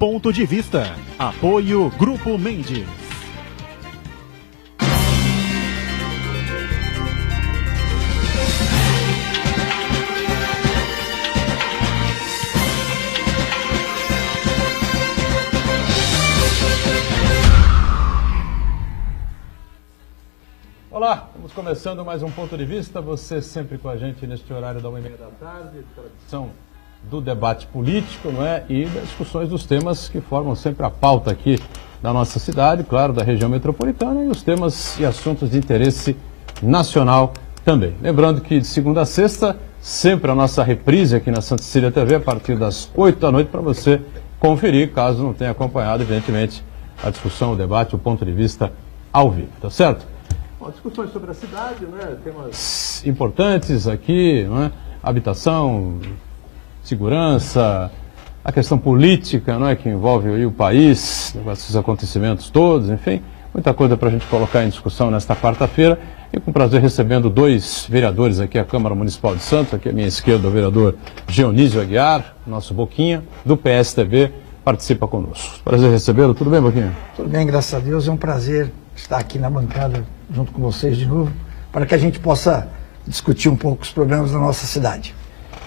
Ponto de Vista. Apoio Grupo Mendes. Olá, estamos começando mais um Ponto de Vista, você sempre com a gente neste horário da 1h30 da tarde, tradição do debate político, não é? E das discussões dos temas que formam sempre a pauta aqui da nossa cidade, claro, da região metropolitana, e os temas e assuntos de interesse nacional também. Lembrando que de segunda a sexta, sempre a nossa reprise aqui na Santa Cecília TV, a partir das 8 da noite, para você conferir, caso não tenha acompanhado, evidentemente, a discussão, o debate, o ponto de vista ao vivo, tá certo? Bom, discussões sobre a cidade, né? Temas importantes aqui, não é? Habitação, segurança, a questão política, não é? Que envolve aí o país, esses acontecimentos todos, enfim, muita coisa para a gente colocar em discussão nesta quarta-feira. E com prazer recebendo dois vereadores aqui à Câmara Municipal de Santos, aqui à minha esquerda o vereador Geonísio Aguiar, nosso Boquinha, do PSTB, participa conosco. Prazer recebê-lo, tudo bem, Boquinha? Tudo bem, graças a Deus, é um prazer estar aqui na bancada junto com vocês de novo, para que a gente possa discutir um pouco os problemas da nossa cidade.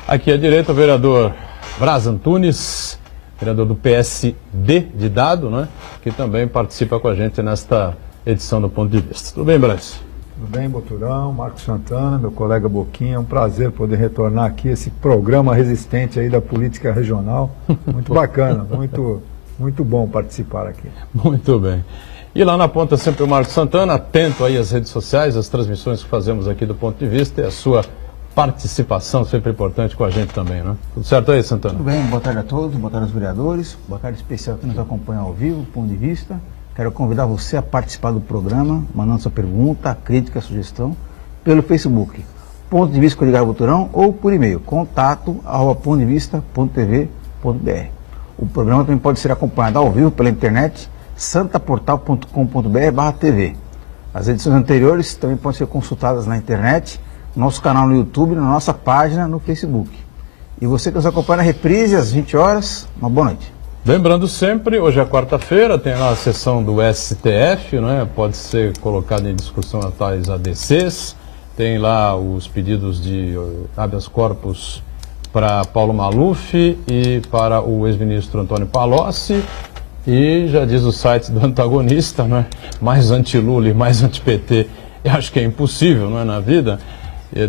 Aqui à direita o vereador Braz Antunes, vereador do PSD de Dado, né, que também participa com a gente nesta edição do Ponto de Vista. Tudo bem, Braz? Tudo bem, Boturão, Marcos Santana, meu colega Boquinha, é um prazer poder retornar aqui esse programa resistente aí da política regional. Muito bacana, muito bom participar aqui. Muito bem. E lá na ponta sempre o Marcos Santana, atento aí às redes sociais, às transmissões que fazemos aqui do Ponto de Vista e a sua participação sempre importante com a gente também, né? Tudo certo aí, Santana? Tudo bem, boa tarde a todos, boa tarde aos vereadores, boa tarde especial que nos acompanha ao vivo, Ponto de Vista. Quero convidar você a participar do programa, mandando sua pergunta, crítica, sugestão, pelo Facebook, Ponto de Vista com Edgar Boturão, ou por e-mail, contato@pontodevista.tv.br. O programa também pode ser acompanhado ao vivo pela internet, santaportal.com.br/tv. As edições anteriores também podem ser consultadas na internet, no nosso canal no YouTube e na nossa página no Facebook. E você que nos acompanha na reprise às 20 horas, uma boa noite. Lembrando sempre, hoje é quarta-feira, tem lá a sessão do STF, né? Pode ser colocado em discussão a tais ADCs, tem lá os pedidos de habeas corpus para Paulo Maluf e para o ex-ministro Antônio Palocci. E já diz o site do antagonista, não é? Mais anti-Lula e mais anti-PT, eu acho que é impossível, não é, na vida,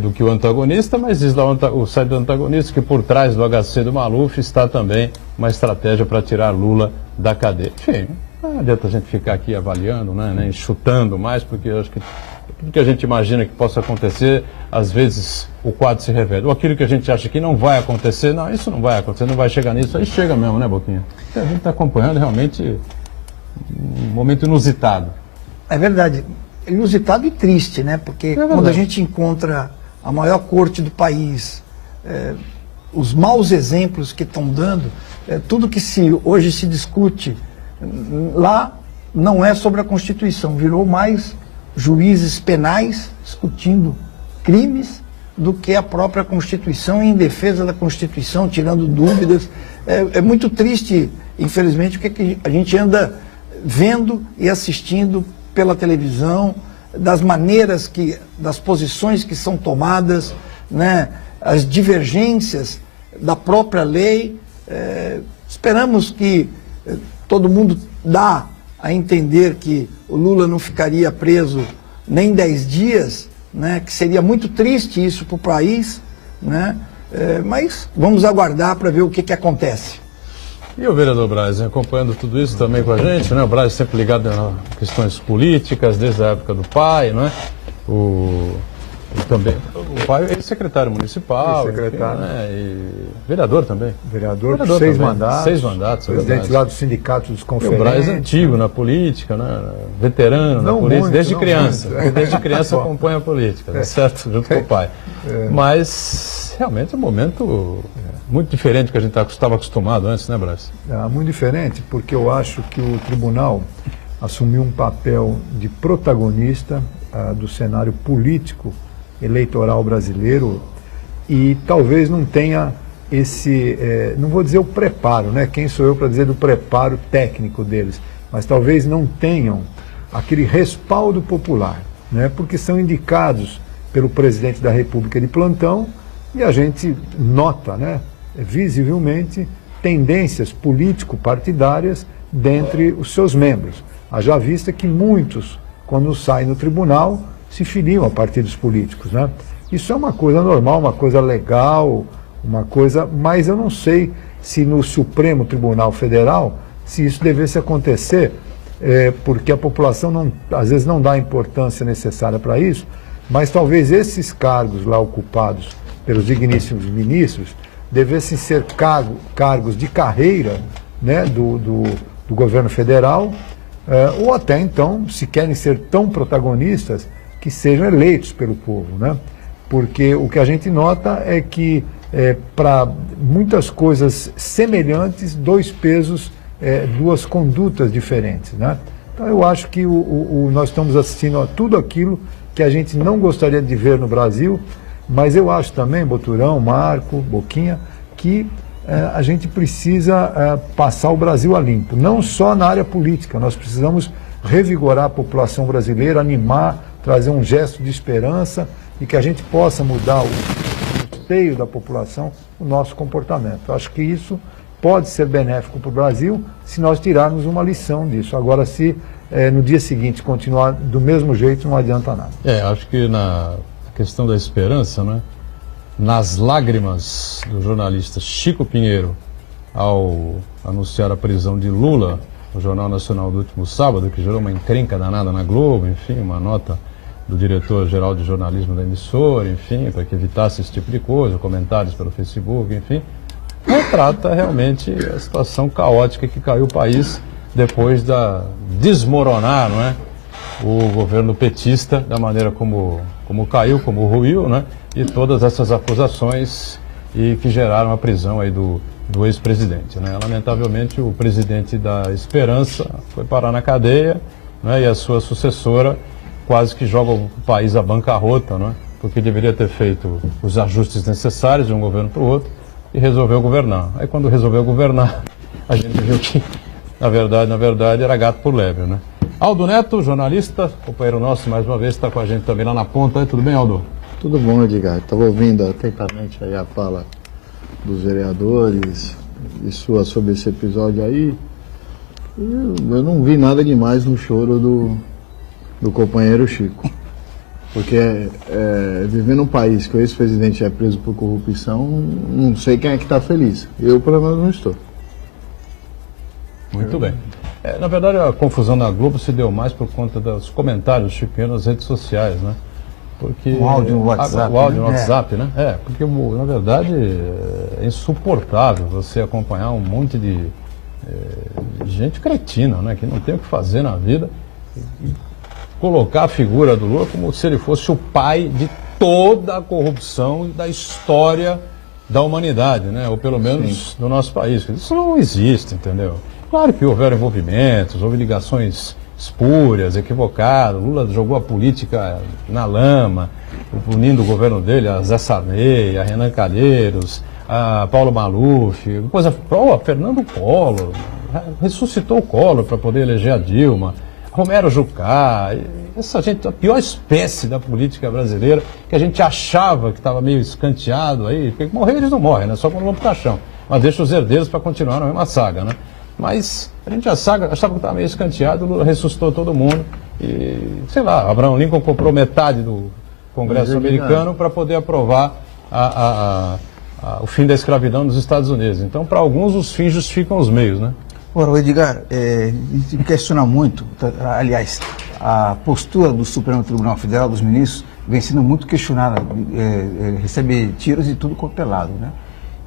do que o antagonista, mas diz lá o site do antagonista que por trás do HC do Maluf está também uma estratégia para tirar Lula da cadeia. Enfim, não adianta a gente ficar aqui avaliando, né, nem chutando mais, porque eu acho que tudo que a gente imagina que possa acontecer, às vezes o quadro se revela. Ou aquilo que a gente acha que não vai acontecer, não, isso não vai acontecer, não vai chegar nisso, aí chega mesmo, né, Boquinha? A gente está acompanhando realmente um momento inusitado. É verdade, inusitado e triste, né? Porque quando a gente encontra a maior corte do país, os maus exemplos que estão dando, tudo que hoje se discute lá não é sobre a Constituição, virou mais juízes penais discutindo crimes do que a própria Constituição, em defesa da Constituição, tirando dúvidas. É muito triste, infelizmente, o que a gente anda vendo e assistindo pela televisão, das maneiras das posições que são tomadas, né, as divergências da própria lei. Esperamos que todo mundo dá a entender que o Lula não ficaria preso nem 10 dias, né, que seria muito triste isso para o país, né, mas vamos aguardar para ver o que acontece. E o vereador Braz, acompanhando tudo isso também com a gente, né? O Braz sempre ligado a questões políticas, desde a época do pai, não é? Também, o pai é secretário municipal, Secretário. Enfim, né? E vereador também. Vereador por 6 também. mandatos. 6 mandatos, presidente lá do Sindicato dos E o Conferentes. Braz é antigo na política, né? Veterano na política, muito, desde não criança. muito. Desde criança acompanha a política, tá certo? Junto com o pai. Mas realmente é um momento muito diferente do que a gente estava acostumado antes, né, Braz? Muito diferente, porque eu acho que o tribunal assumiu um papel de protagonista do cenário político eleitoral brasileiro e talvez não tenha não vou dizer o preparo, né? Quem sou eu para dizer do preparo técnico deles, mas talvez não tenham aquele respaldo popular, né? Porque são indicados pelo presidente da República de plantão e a gente nota, né, visivelmente, tendências político-partidárias dentre os seus membros. Haja vista que muitos, quando saem no tribunal, se filiam a partidos políticos, né? Isso é uma coisa normal, uma coisa legal, uma coisa, mas eu não sei se no Supremo Tribunal Federal, se isso devesse acontecer, porque a população às vezes não dá a importância necessária para isso, mas talvez esses cargos lá ocupados pelos digníssimos ministros devessem ser cargos de carreira, né, do governo federal, ou até então, se querem ser tão protagonistas, que sejam eleitos pelo povo, né? Porque o que a gente nota é que para muitas coisas semelhantes, dois pesos, duas condutas diferentes, né? Então eu acho que nós estamos assistindo a tudo aquilo que a gente não gostaria de ver no Brasil, mas eu acho também, Boturão, Marco, Boquinha, que a gente precisa passar o Brasil a limpo, não só na área política, nós precisamos revigorar a população brasileira, animar, trazer um gesto de esperança e que a gente possa mudar o esteio da população, o nosso comportamento. Eu acho que isso pode ser benéfico para o Brasil se nós tirarmos uma lição disso. Agora, se no dia seguinte continuar do mesmo jeito, não adianta nada. Acho que na questão da esperança, né? Nas lágrimas do jornalista Chico Pinheiro ao anunciar a prisão de Lula no Jornal Nacional do último sábado, que gerou uma encrenca danada na Globo, enfim, uma nota do diretor-geral de jornalismo da emissora, enfim, para que evitasse esse tipo de coisa, comentários pelo Facebook, enfim, retrata realmente a situação caótica que caiu o país depois da desmoronar, não é, o governo petista, da maneira como caiu, como ruiu, né, e todas essas acusações e que geraram a prisão aí do ex-presidente, né. Lamentavelmente, o presidente da Esperança foi parar na cadeia, né, e a sua sucessora quase que joga o país à bancarrota, né, porque deveria ter feito os ajustes necessários de um governo para o outro e resolveu governar. Aí quando resolveu governar, a gente viu que, na verdade, era gato por lebre, né. Aldo Neto, jornalista, companheiro nosso, mais uma vez, está com a gente também lá na ponta. Tudo bem, Aldo? Tudo bom, Edgar. Estava ouvindo atentamente aí a fala dos vereadores e sua sobre esse episódio aí. Eu não vi nada demais no choro do companheiro Chico. Porque viver num país que o ex-presidente é preso por corrupção, não sei quem é que está feliz. Eu, pelo menos, não estou. Muito bem. Na verdade, a confusão na Globo se deu mais por conta dos comentários do Chico Pinheiro nas redes sociais, né? Porque o áudio no WhatsApp. O áudio no WhatsApp, né? Porque, na verdade, é insuportável você acompanhar um monte de gente cretina, né? Que não tem o que fazer na vida. E colocar a figura do Lula como se ele fosse o pai de toda a corrupção da história da humanidade, né? Ou pelo menos do nosso país. Isso não existe, entendeu? Claro que houveram envolvimentos, houve ligações espúrias, equivocadas. Lula jogou a política na lama, unindo o governo dele a Zé Sarney, a Renan Calheiros, a Paulo Maluf, depois Fernando Collor, ressuscitou o Collor para poder eleger a Dilma, Romero Jucá, essa gente, a pior espécie da política brasileira, que a gente achava que estava meio escanteado aí, porque morrer eles não morrem, né? Só quando vão pro caixão. Mas deixa os herdeiros para continuar na mesma saga, né? Mas a gente achava que estava meio escanteado, Lula ressuscitou todo mundo e, sei lá, Abraham Lincoln comprou metade do Congresso americano para poder aprovar o fim da escravidão nos Estados Unidos. Então, para alguns, os fins justificam os meios, né? Ora, Edgar, a gente questiona muito, aliás, a postura do Supremo Tribunal Federal, dos ministros, vem sendo muito questionada, recebe tiros de tudo quanto é lado, né?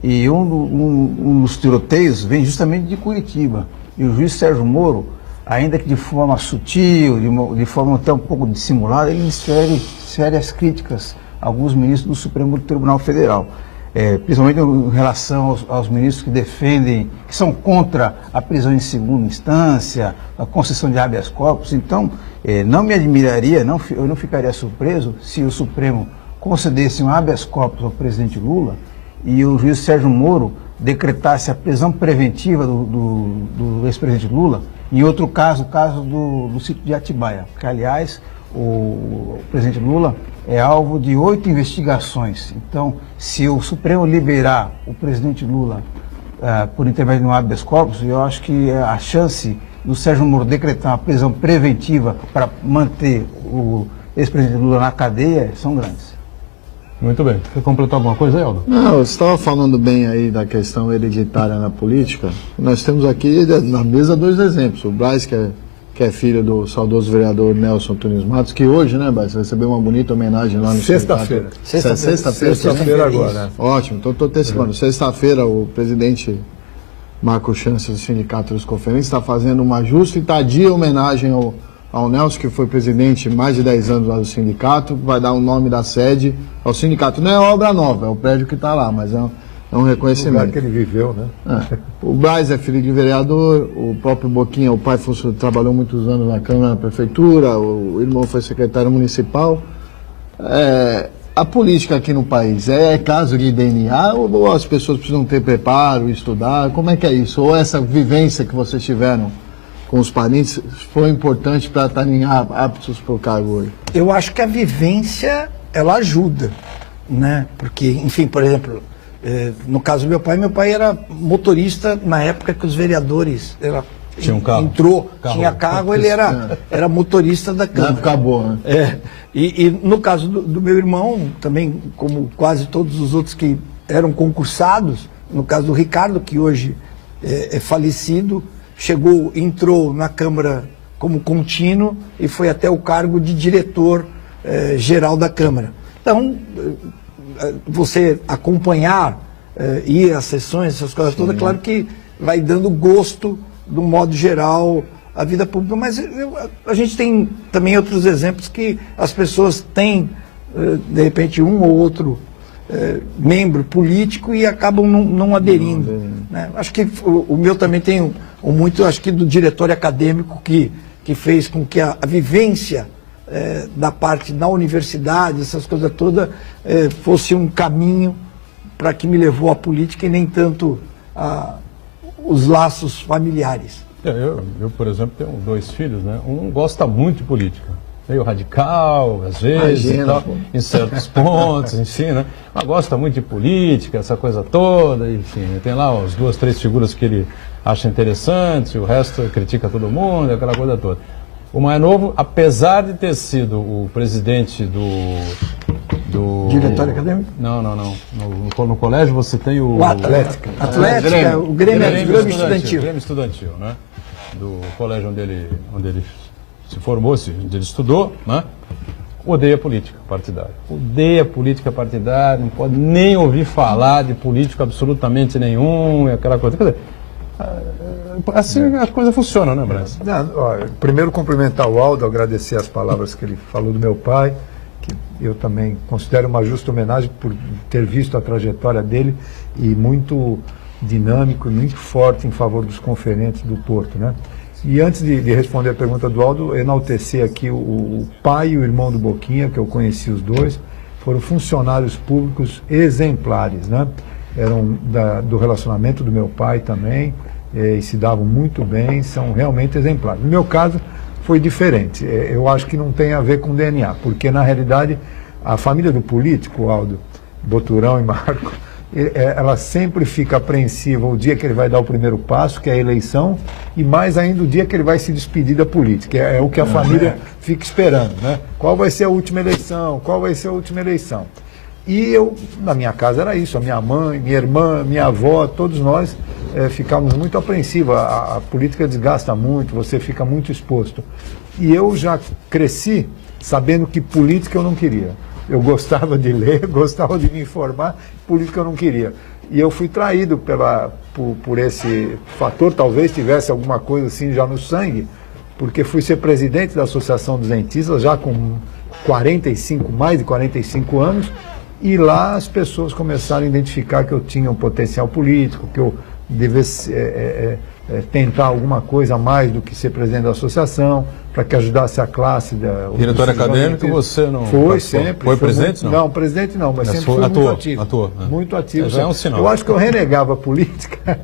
E um dos tiroteios vem justamente de Curitiba. E o juiz Sérgio Moro, ainda que de forma sutil, de forma até um pouco dissimulada, ele insere as críticas a alguns ministros do Supremo Tribunal Federal. Principalmente em relação aos ministros que defendem, que são contra a prisão em segunda instância, a concessão de habeas corpus. Então, não me admiraria, eu não ficaria surpreso se o Supremo concedesse um habeas corpus ao presidente Lula e o juiz Sérgio Moro decretasse a prisão preventiva do ex-presidente Lula, em outro caso, o caso do sítio de Atibaia, que, aliás, o presidente Lula é alvo de 8 investigações. Então, se o Supremo liberar o presidente Lula por intermédio de um habeas corpus, eu acho que a chance do Sérgio Moro decretar uma prisão preventiva para manter o ex-presidente Lula na cadeia são grandes. Muito bem. Você completou alguma coisa aí, Aldo? Não, você estava falando bem aí da questão hereditária na política. Nós temos aqui na mesa 2 exemplos. O Braz, que é filho do saudoso vereador Nelson Tunes Matos, que hoje, né, Braz, recebeu uma bonita homenagem lá no Sexta-feira. Sexta-feira agora. Né? Ótimo, então estou antecipando. Sexta-feira, o presidente Marco Chance do Sindicato dos Conferentes está fazendo uma justa e tardia homenagem ao Nelson, que foi presidente mais de 10 anos lá do sindicato, vai dar o nome da sede ao sindicato. Não é obra nova, é o prédio que está lá, mas é um reconhecimento. O lugar que ele viveu, né? O Braz é filho de vereador, o próprio Boquinha, o pai trabalhou muitos anos na Câmara, na Prefeitura, o irmão foi secretário municipal. A política aqui no país é caso de DNA ou as pessoas precisam ter preparo, estudar? Como é que é isso? Ou essa vivência que vocês tiveram com os parentes foi importante para estarem aptos para o cargo hoje? Eu acho que a vivência, ela ajuda, né? Porque, enfim, por exemplo, no caso do meu pai era motorista na época que os vereadores tinha um carro. Tinha carro, ele era motorista da Câmara. Acabou, né? E no caso do meu irmão, também, como quase todos os outros que eram concursados, no caso do Ricardo, que hoje é falecido, entrou na Câmara como contínuo e foi até o cargo de diretor geral da Câmara. Então, você acompanhar, ir às sessões, essas coisas todas, claro que vai dando gosto, do modo geral, à vida pública, mas a gente tem também outros exemplos que as pessoas têm, de repente, um ou outro membro político e acabam não aderindo. Né? Acho que o meu também tem muito, acho que do diretório acadêmico que fez com que a vivência da parte da universidade, essas coisas todas, fosse um caminho para que me levou à política e nem tanto os laços familiares. Eu, por exemplo, tenho 2 filhos, né? Um gosta muito de política, meio radical, às vezes, em certos pontos, enfim, né? Mas gosta muito de política, essa coisa toda, enfim. Tem lá as 2, 3 figuras que ele acha interessantes, e o resto critica todo mundo, aquela coisa toda. O mais novo, apesar de ter sido o presidente do Diretório acadêmico? Não. No colégio você tem o Atlética, o Grêmio Estudantil. Grêmio Estudantil, né? Do colégio onde ele se formou, onde ele estudou, né? Odeia política partidária. Odeia política partidária, não pode nem ouvir falar de político absolutamente nenhum, aquela coisa. Quer dizer, assim a coisa funciona, né, Braz? Primeiro cumprimentar o Aldo, agradecer as palavras que ele falou do meu pai, que eu também considero uma justa homenagem por ter visto a trajetória dele e muito dinâmico e muito forte em favor dos conferentes do Porto, né? E antes de responder a pergunta do Aldo, enaltecer aqui o pai e o irmão do Boquinha, que eu conheci os dois, foram funcionários públicos exemplares, né? Eram do relacionamento do meu pai também, e se davam muito bem, são realmente exemplares. No meu caso, foi diferente. Eu acho que não tem a ver com DNA, porque na realidade a família do político, Aldo, Boturão e Marco, ela sempre fica apreensiva o dia que ele vai dar o primeiro passo, que é a eleição, e mais ainda o dia que ele vai se despedir da política. É o que a família fica esperando, né? Qual vai ser a última eleição? Qual vai ser a última eleição? E na minha casa era isso, a minha mãe, minha irmã, minha avó, todos nós ficávamos muito apreensivos. A política desgasta muito, você fica muito exposto. E eu já cresci sabendo que política eu não queria. Eu gostava de ler, gostava de me informar, política eu não queria. E eu fui traído por esse fator, talvez tivesse alguma coisa assim já no sangue, porque fui ser presidente da Associação dos Dentistas já com mais de 45 anos, e lá as pessoas começaram a identificar que eu tinha um potencial político, que eu devesse tentar alguma coisa a mais do que ser presidente da associação, para que ajudasse a classe. Diretor acadêmico, você não... Foi sempre. Foi presidente, muito, não? Presidente não, mas sempre fui muito ativo. Muito ativo. Já é um sinal. Eu acho que eu renegava a política.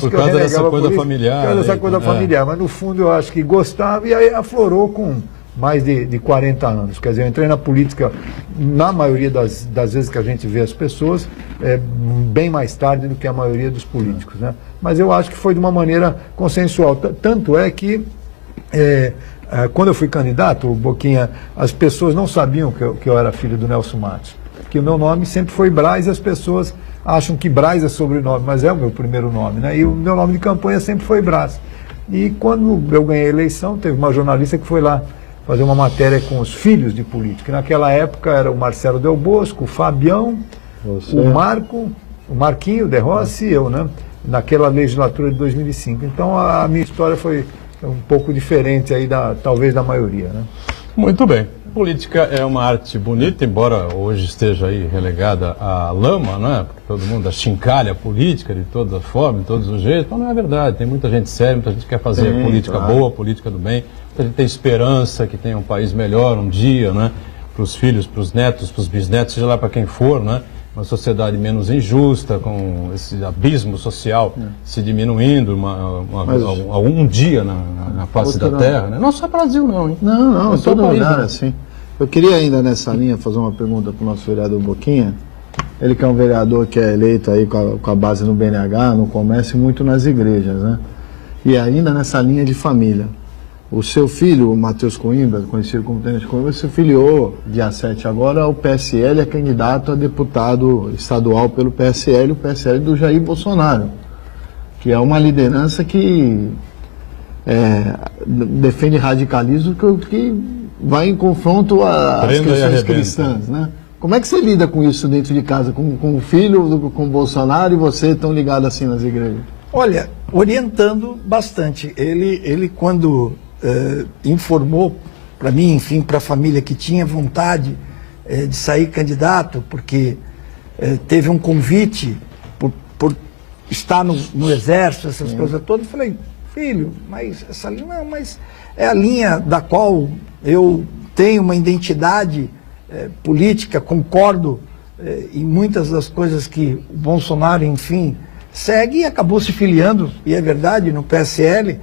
Por causa dessa coisa familiar. Por causa dessa coisa familiar, mas no fundo eu acho que gostava, e aí aflorou com mais de 40 anos. Quer dizer, eu entrei na política, na maioria das vezes que a gente vê as pessoas, bem mais tarde do que a maioria dos políticos, né? Mas eu acho que foi de uma maneira consensual. Tanto é que, quando eu fui candidato, Boquinha, as pessoas não sabiam que eu era filho do Nelson Matos. Porque o meu nome sempre foi Braz, e as pessoas acham que Braz é sobrenome, mas é o meu primeiro nome, né? E o meu nome de campanha sempre foi Braz. E quando eu ganhei a eleição, teve uma jornalista que foi lá fazer uma matéria com os filhos de política. Naquela época era o Marcelo Del Bosco, o Fabião, o Marquinho De Rossi e eu, né? Naquela legislatura de 2005. Então a minha história foi um pouco diferente aí talvez da maioria, né? Muito bem. Política é uma arte bonita, embora hoje esteja aí relegada à lama, né? Porque todo mundo chincalha política de todas as formas, de todos os jeitos. Então não é verdade. Tem muita gente séria, muita gente que quer fazer política boa, política do bem. Muita gente tem esperança que tenha um país melhor um dia, né? Para os filhos, para os netos, para os bisnetos, seja lá para quem for, né? Uma sociedade menos injusta, com esse abismo social se diminuindo algum dia na face da Terra. Né? Não só Brasil, não, hein? Não, todo país, lugar né? assim. Eu queria ainda nessa linha fazer uma pergunta para o nosso vereador Boquinha. Ele que é um vereador que é eleito aí com a base no BNH, no comércio e muito nas igrejas, né? E ainda nessa linha de família. O seu filho, o Matheus Coimbra, conhecido como Tenente Coimbra, se filiou, dia 7 agora, ao PSL, é candidato a deputado estadual pelo PSL, o PSL do Jair Bolsonaro, que é uma liderança que defende radicalismo que vai em confronto às questões cristãs, né? Como é que você lida com isso dentro de casa, com o filho, com o Bolsonaro e você tão ligado assim nas igrejas? Olha, orientando bastante. Ele quando informou para mim, enfim, para a família que tinha vontade de sair candidato, porque teve um convite por estar no exército, essas coisas todas, eu falei, filho, mas essa linha não, mas é a linha da qual eu tenho uma identidade política, concordo em muitas das coisas que o Bolsonaro, enfim, segue, e acabou se filiando, e é verdade, no PSL.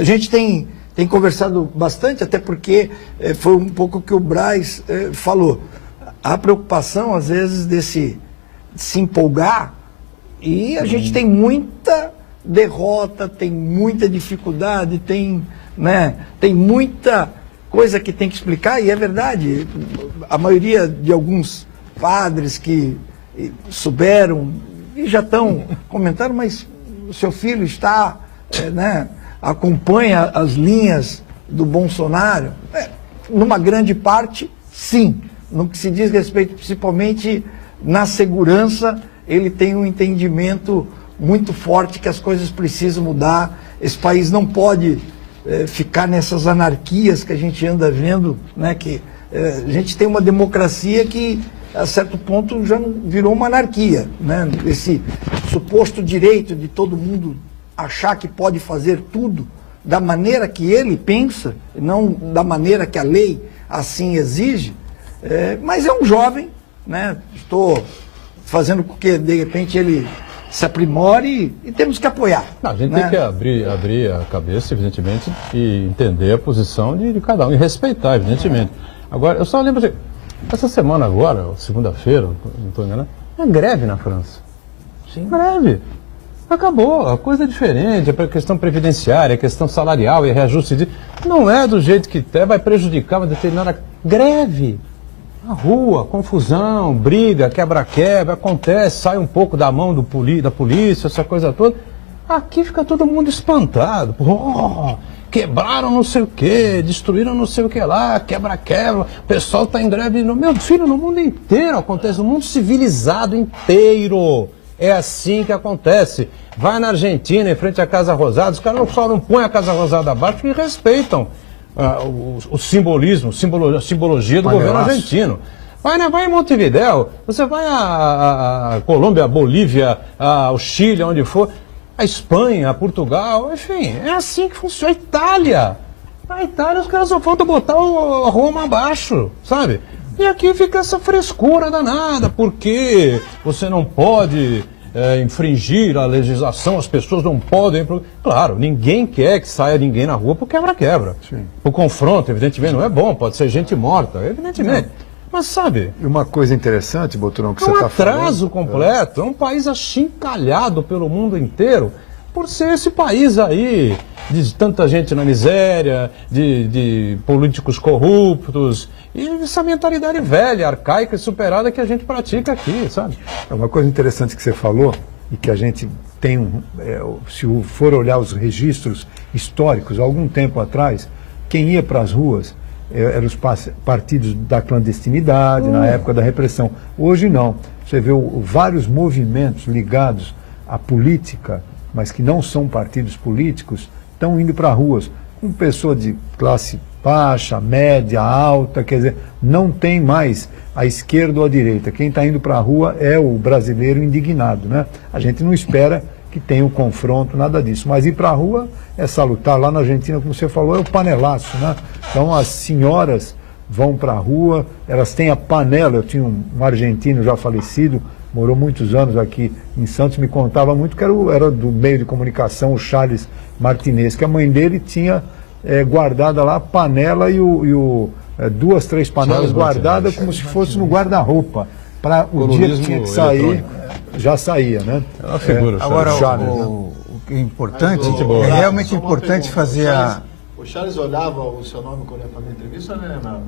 A gente tem conversado bastante, até porque foi um pouco o que o Braz falou. A preocupação, às vezes, de se empolgar, e a gente tem muita derrota, tem muita dificuldade, tem muita coisa que tem que explicar, e é verdade, a maioria de alguns padres que souberam e já estão comentando, mas o seu filho está, acompanha as linhas do Bolsonaro? Numa grande parte, sim. No que se diz respeito, principalmente na segurança, ele tem um entendimento muito forte que as coisas precisam mudar. Esse país não pode ficar nessas anarquias que a gente anda vendo, né? Que a gente tem uma democracia que, a certo ponto, já virou uma anarquia, né? Esse suposto direito de todo mundo achar que pode fazer tudo da maneira que ele pensa, não da maneira que a lei assim exige. Mas é um jovem, né? Estou fazendo com que, de repente, ele se aprimore e temos que apoiar. Não, a gente tem que abrir a cabeça, evidentemente, e entender a posição de cada um, e respeitar, evidentemente. Agora, eu só lembro, essa semana agora, segunda-feira, não estou enganando, é greve na França. Sim. Greve. Acabou, a coisa é diferente, é questão previdenciária, é questão salarial, é reajuste de... Não é do jeito que vai prejudicar uma determinada greve. Na rua, confusão, briga, quebra-quebra, acontece, sai um pouco da mão da polícia, essa coisa toda. Aqui fica todo mundo espantado. Quebraram não sei o quê, destruíram não sei o que lá, quebra-quebra, o pessoal está em greve. Meu filho, no mundo inteiro acontece, no mundo civilizado inteiro. É assim que acontece. Vai na Argentina, em frente à Casa Rosada, os caras só não põem a Casa Rosada abaixo e respeitam o simbolismo, a simbologia do governo argentino. Vai em Montevidéu, você vai a Colômbia, a Bolívia, ao Chile, onde for. A Espanha, a Portugal, enfim, é assim que funciona. A Itália. Na Itália os caras só faltam botar o Roma abaixo, sabe? E aqui fica essa frescura danada, porque você não pode infringir a legislação, as pessoas não podem... Claro, ninguém quer que saia ninguém na rua por quebra-quebra. O confronto, evidentemente, não é bom, pode ser gente morta, evidentemente. Mas sabe... E uma coisa interessante, Boturão, que é você está um falando... atraso completo, é um país achincalhado pelo mundo inteiro, por ser esse país aí, de tanta gente na miséria, de políticos corruptos, e essa mentalidade velha, arcaica e superada que a gente pratica aqui, sabe? É uma coisa interessante que você falou, e que a gente tem, se for olhar os registros históricos, algum tempo atrás, quem ia para as ruas eram os partidos da clandestinidade, na época da repressão. Hoje não. Você vê vários movimentos ligados à política, mas que não são partidos políticos, estão indo para ruas, com pessoa de classe baixa, média, alta, quer dizer, não tem mais a esquerda ou a direita. Quem está indo para a rua é o brasileiro indignado, né? A gente não espera que tenha um confronto, nada disso, mas ir para a rua é salutar. Lá na Argentina, como você falou, é o panelaço, né? Então as senhoras vão para a rua, elas têm a panela. Eu tinha um argentino já falecido, morou muitos anos aqui em Santos, me contava muito que era do meio de comunicação, o Charles Martinez, que a mãe dele tinha guardada lá a panela e duas, três panelas guardadas como se fosse no guarda-roupa. Para o dia que tinha que sair, já saía, né? É uma figura. Agora, Charles, o que é importante, Mas, é realmente importante fazer a... O Charles olhava o seu nome quando ia fazer entrevista, né, Renato?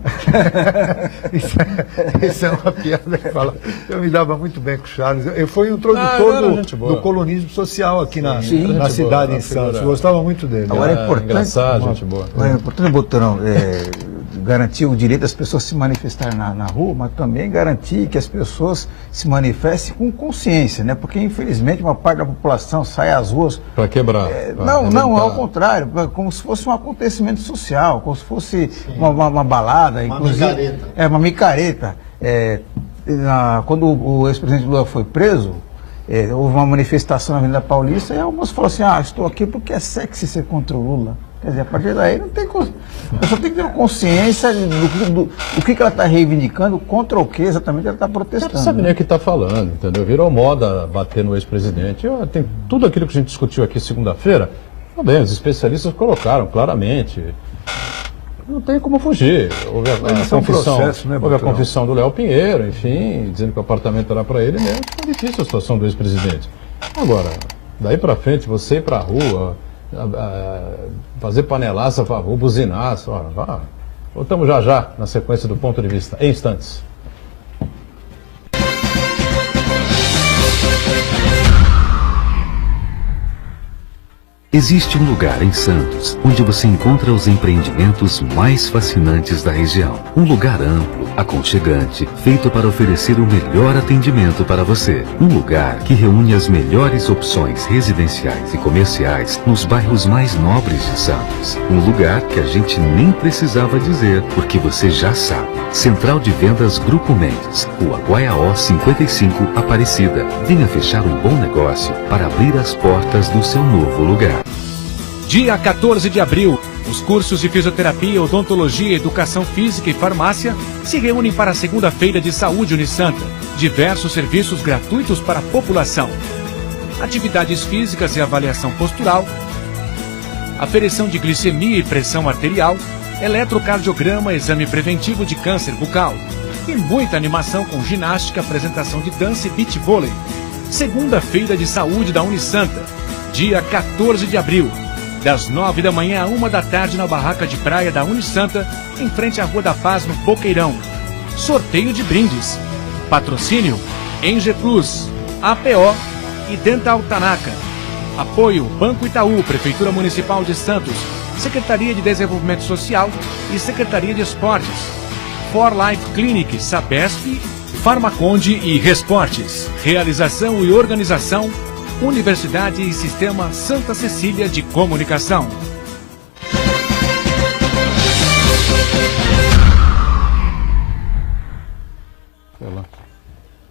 Isso é uma piada que fala. Eu me dava muito bem com o Charles. Eu fui um introdutor do colonismo social aqui na cidade, em Santos. Eu gostava muito dele. Agora é importante, engraçado, gente boa. É importante, Boturão, garantir o direito das pessoas se manifestarem na rua, mas também garantir que as pessoas se manifestem com consciência, né? Porque, infelizmente, uma parte da população sai às ruas... Para quebrar. Não, ao contrário, como se fosse um acontecimento social, como se fosse uma balada, inclusive... Micareta. Uma micareta. Quando o ex-presidente Lula foi preso, houve uma manifestação na Avenida Paulista e alguns falaram assim, estou aqui porque é sexy ser contra o Lula. Quer dizer, a partir daí não tem... A pessoa tem que ter uma consciência do que ela está reivindicando, contra o que exatamente ela está protestando. Não sabe nem o que está falando, entendeu? Virou moda bater no ex-presidente. Tem tudo aquilo que a gente discutiu aqui segunda-feira. Bem, os especialistas colocaram claramente. Não tem como fugir. Houve a confissão do Léo Pinheiro, enfim, dizendo que o apartamento era para ele mesmo. Foi difícil a situação do ex-presidente. Agora, daí para frente, você ir para a rua, fazer panelaça para a rua, buzinar, voltamos já na sequência do ponto de vista, em instantes. Existe um lugar em Santos onde você encontra os empreendimentos mais fascinantes da região. Um lugar amplo, aconchegante, feito para oferecer o melhor atendimento para você. Um lugar que reúne as melhores opções residenciais e comerciais nos bairros mais nobres de Santos. Um lugar que a gente nem precisava dizer, porque você já sabe. Central de Vendas Grupo Mendes, Rua Guaiaó 55, Aparecida. Venha fechar um bom negócio para abrir as portas do seu novo lugar. Dia 14 de abril, os cursos de fisioterapia, odontologia, educação física e farmácia se reúnem para a segunda-feira de saúde Unisanta. Diversos serviços gratuitos para a população. Atividades físicas e avaliação postural, aferição de glicemia e pressão arterial, eletrocardiograma, exame preventivo de câncer bucal. E muita animação com ginástica, apresentação de dança e beach vôlei. Segunda-feira de saúde da Unisanta, dia 14 de abril. Das 9 da manhã à 1 da tarde na barraca de praia da Unisanta, em frente à Rua da Paz, no Boqueirão. Sorteio de brindes. Patrocínio Enge Plus, APO e Dental Tanaka. Apoio Banco Itaú, Prefeitura Municipal de Santos, Secretaria de Desenvolvimento Social e Secretaria de Esportes. For Life Clinic, Sabesp, Farmaconde e Resportes. Realização e organização Universidade e Sistema Santa Cecília de Comunicação.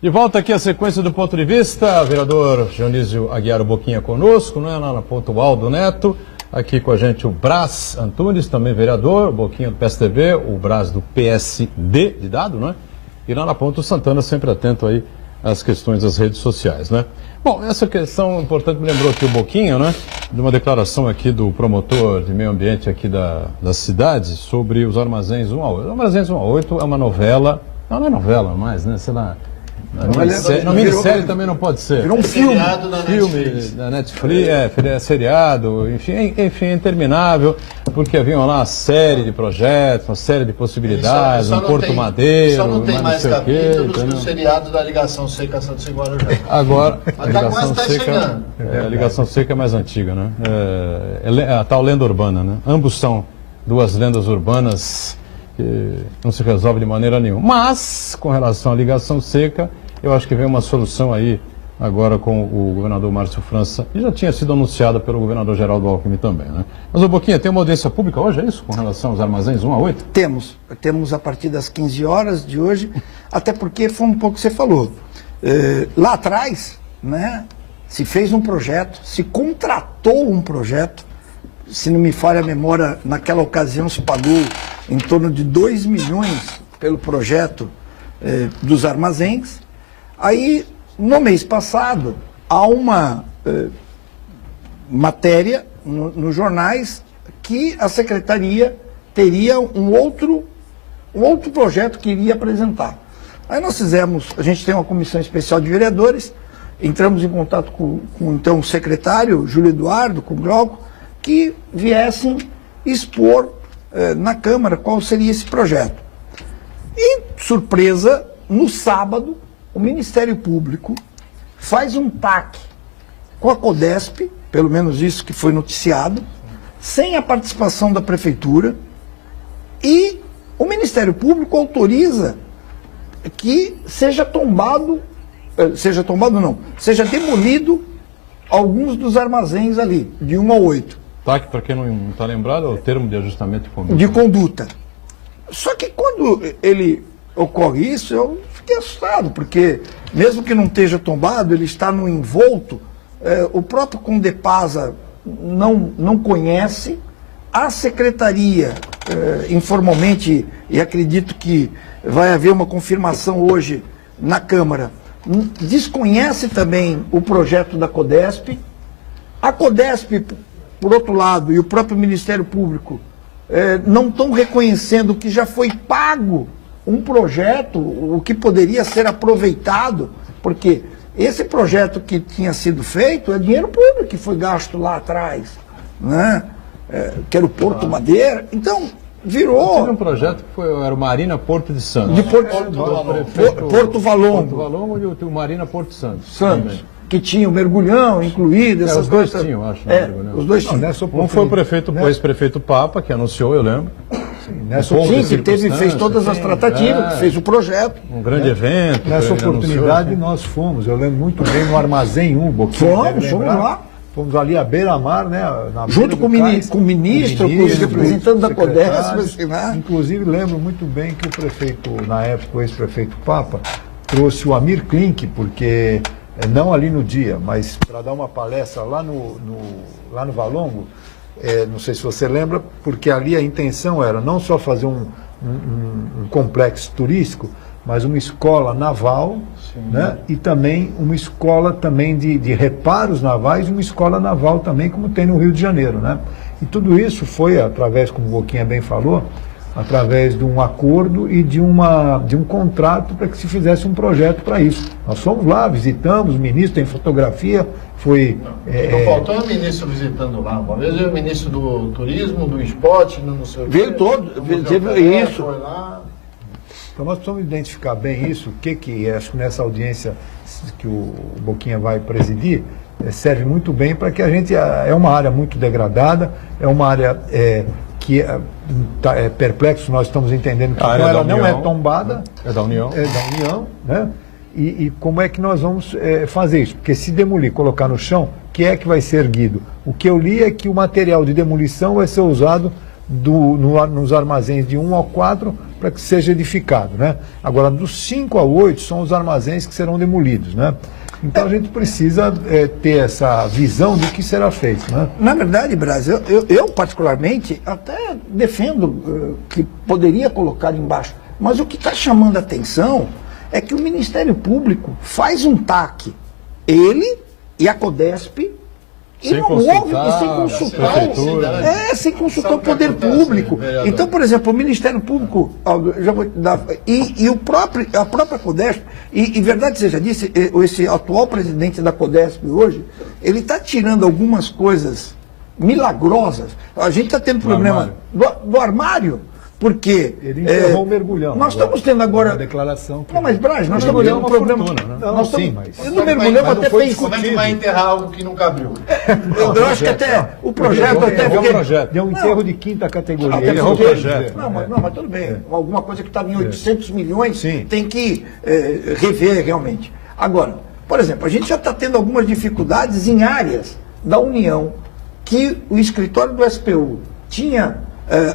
De volta aqui a sequência do Ponto de Vista, vereador Dionísio Aguiar Boquinha conosco, né, lá na Ponto Aldo Neto, aqui com a gente o Brás Antunes, também vereador, o Boquinha do PSDB, o Brás do PSD, de dado, né, e lá na Ponto Santana, sempre atento aí às questões das redes sociais, né. Bom, essa questão importante me lembrou aqui o Boquinha, né, de uma declaração aqui do promotor de meio ambiente aqui da cidade sobre os armazéns 1 a 8. Os armazéns 1 a 8 é uma novela, não é novela mais, né, sei lá. Na minissérie também não pode ser. Virou um filme. Da Netflix, seriado, enfim, é interminável, porque havia lá uma série de projetos, uma série de possibilidades, um Porto Madeiro, só não tem mais sei capítulos que o seriado da Ligação Seca Santos e Guarujá. Agora, a Ligação Seca, a Ligação Seca é mais antiga, né? É a tal lenda urbana, né? Ambos são duas lendas urbanas que não se resolve de maneira nenhuma. Mas, com relação à Ligação Seca, eu acho que vem uma solução aí agora com o governador Márcio França, e já tinha sido anunciada pelo governador Geraldo Alckmin também, né? Mas, ô Boquinha, tem uma audiência pública hoje, é isso? Com relação aos armazéns 1 a 8? Temos a partir das 15 horas de hoje, até porque foi um pouco o que você falou. Lá atrás, né, se fez um projeto, se contratou um projeto, se não me falha a memória, naquela ocasião se pagou em torno de 2 milhões pelo projeto dos armazéns. Aí, no mês passado, há uma matéria nos jornais que a secretaria teria um outro projeto que iria apresentar. Aí nós a gente tem uma comissão especial de vereadores, entramos em contato com então o secretário, Júlio Eduardo, com o Glauco, que viessem expor na Câmara qual seria esse projeto. E, surpresa, no sábado, o Ministério Público faz um TAC com a CODESP, pelo menos isso que foi noticiado, sem a participação da Prefeitura, e o Ministério Público autoriza que seja demolido alguns dos armazéns ali, de 1 a 8. TAC, para quem não está lembrado, é o termo de ajustamento de conduta. De conduta. Só que quando ocorre isso, eu fiquei assustado, porque mesmo que não esteja tombado, ele está no envolto, o próprio Condepasa não conhece, a secretaria, informalmente, e acredito que vai haver uma confirmação hoje na Câmara, desconhece também o projeto da CODESP. A CODESP, por outro lado, e o próprio Ministério Público não estão reconhecendo que já foi pago um projeto, o que poderia ser aproveitado, porque esse projeto que tinha sido feito é dinheiro público que foi gasto lá atrás, né? Que era o Porto Madeira. Então, virou... Teve um projeto que era o Marina Porto de Santos. De Porto Valongo. Porto Valongo e o Marina Porto Santos. Que tinha o mergulhão incluído, essas os dois coisas. tinham, acho. Os dois tinham. Um foi o ex-prefeito Papa, que anunciou, eu lembro. Sim, que fez todas as tratativas, que fez o projeto. Um grande evento. Nessa oportunidade anunciou, nós fomos, eu lembro muito bem, no Armazém 1, Boquinha. Fomos lá. Fomos ali à beira-mar, né? Junto com o ministro, com os representantes da CODESP. Inclusive, lembro muito bem que o prefeito, na época, o ex-prefeito Papa, trouxe o Amir Klink, porque, não ali no dia, mas para dar uma palestra lá no Valongo, não sei se você lembra, porque ali a intenção era não só fazer um complexo turístico, mas uma escola naval, né? E também uma escola também de reparos navais e uma escola naval também, como tem no Rio de Janeiro, né? E tudo isso foi através, como o Boquinha bem falou, através de um acordo e de um contrato para que se fizesse um projeto para isso. Nós fomos lá, visitamos, o ministro tem fotografia, foi... Não faltou o ministro visitando lá, uma vez veio o ministro do turismo, do esporte, não sei o quê. Veio todo, veio isso. Foi lá. Então nós precisamos identificar bem isso, acho que nessa audiência que o Boquinha vai presidir, serve muito bem para que a gente... É uma área muito degradada, é uma área que é perplexo, nós estamos entendendo que ela não é tombada. É da União. É da União, né? E como é que nós vamos fazer isso? Porque se demolir, colocar no chão, o que é que vai ser erguido? O que eu li é que o material de demolição vai ser usado nos armazéns de 1 ao 4 para que seja edificado, né? Agora, dos 5 ao 8 são os armazéns que serão demolidos, né? Então a gente precisa ter essa visão do que será feito, né? Na verdade, Brasil, eu particularmente até defendo que poderia colocar embaixo, mas o que está chamando a atenção é que o Ministério Público faz um TAC, ele e a CODESP, e sem não houve, sem consultar o poder público. Então, por exemplo, o Ministério Público e a própria CODESP, e verdade seja disse, esse atual presidente da CODESP hoje, ele está tirando algumas coisas milagrosas. A gente está tendo problema do armário. Porque ele enterrou um mergulhão. Nós estamos tendo agora uma declaração. Não, mas Braz, nós estamos tendo um problema. Não, sim, mas. No mergulhão até fez. Como é que vai enterrar algo que nunca abriu? Eu acho que até o projeto deu um enterro de quinta categoria. Errou o projeto. Não, mas tudo bem. Alguma coisa que estava em 800 milhões tem que rever realmente. Agora, por exemplo, a gente já está tendo algumas dificuldades em áreas da União que o escritório do SPU tinha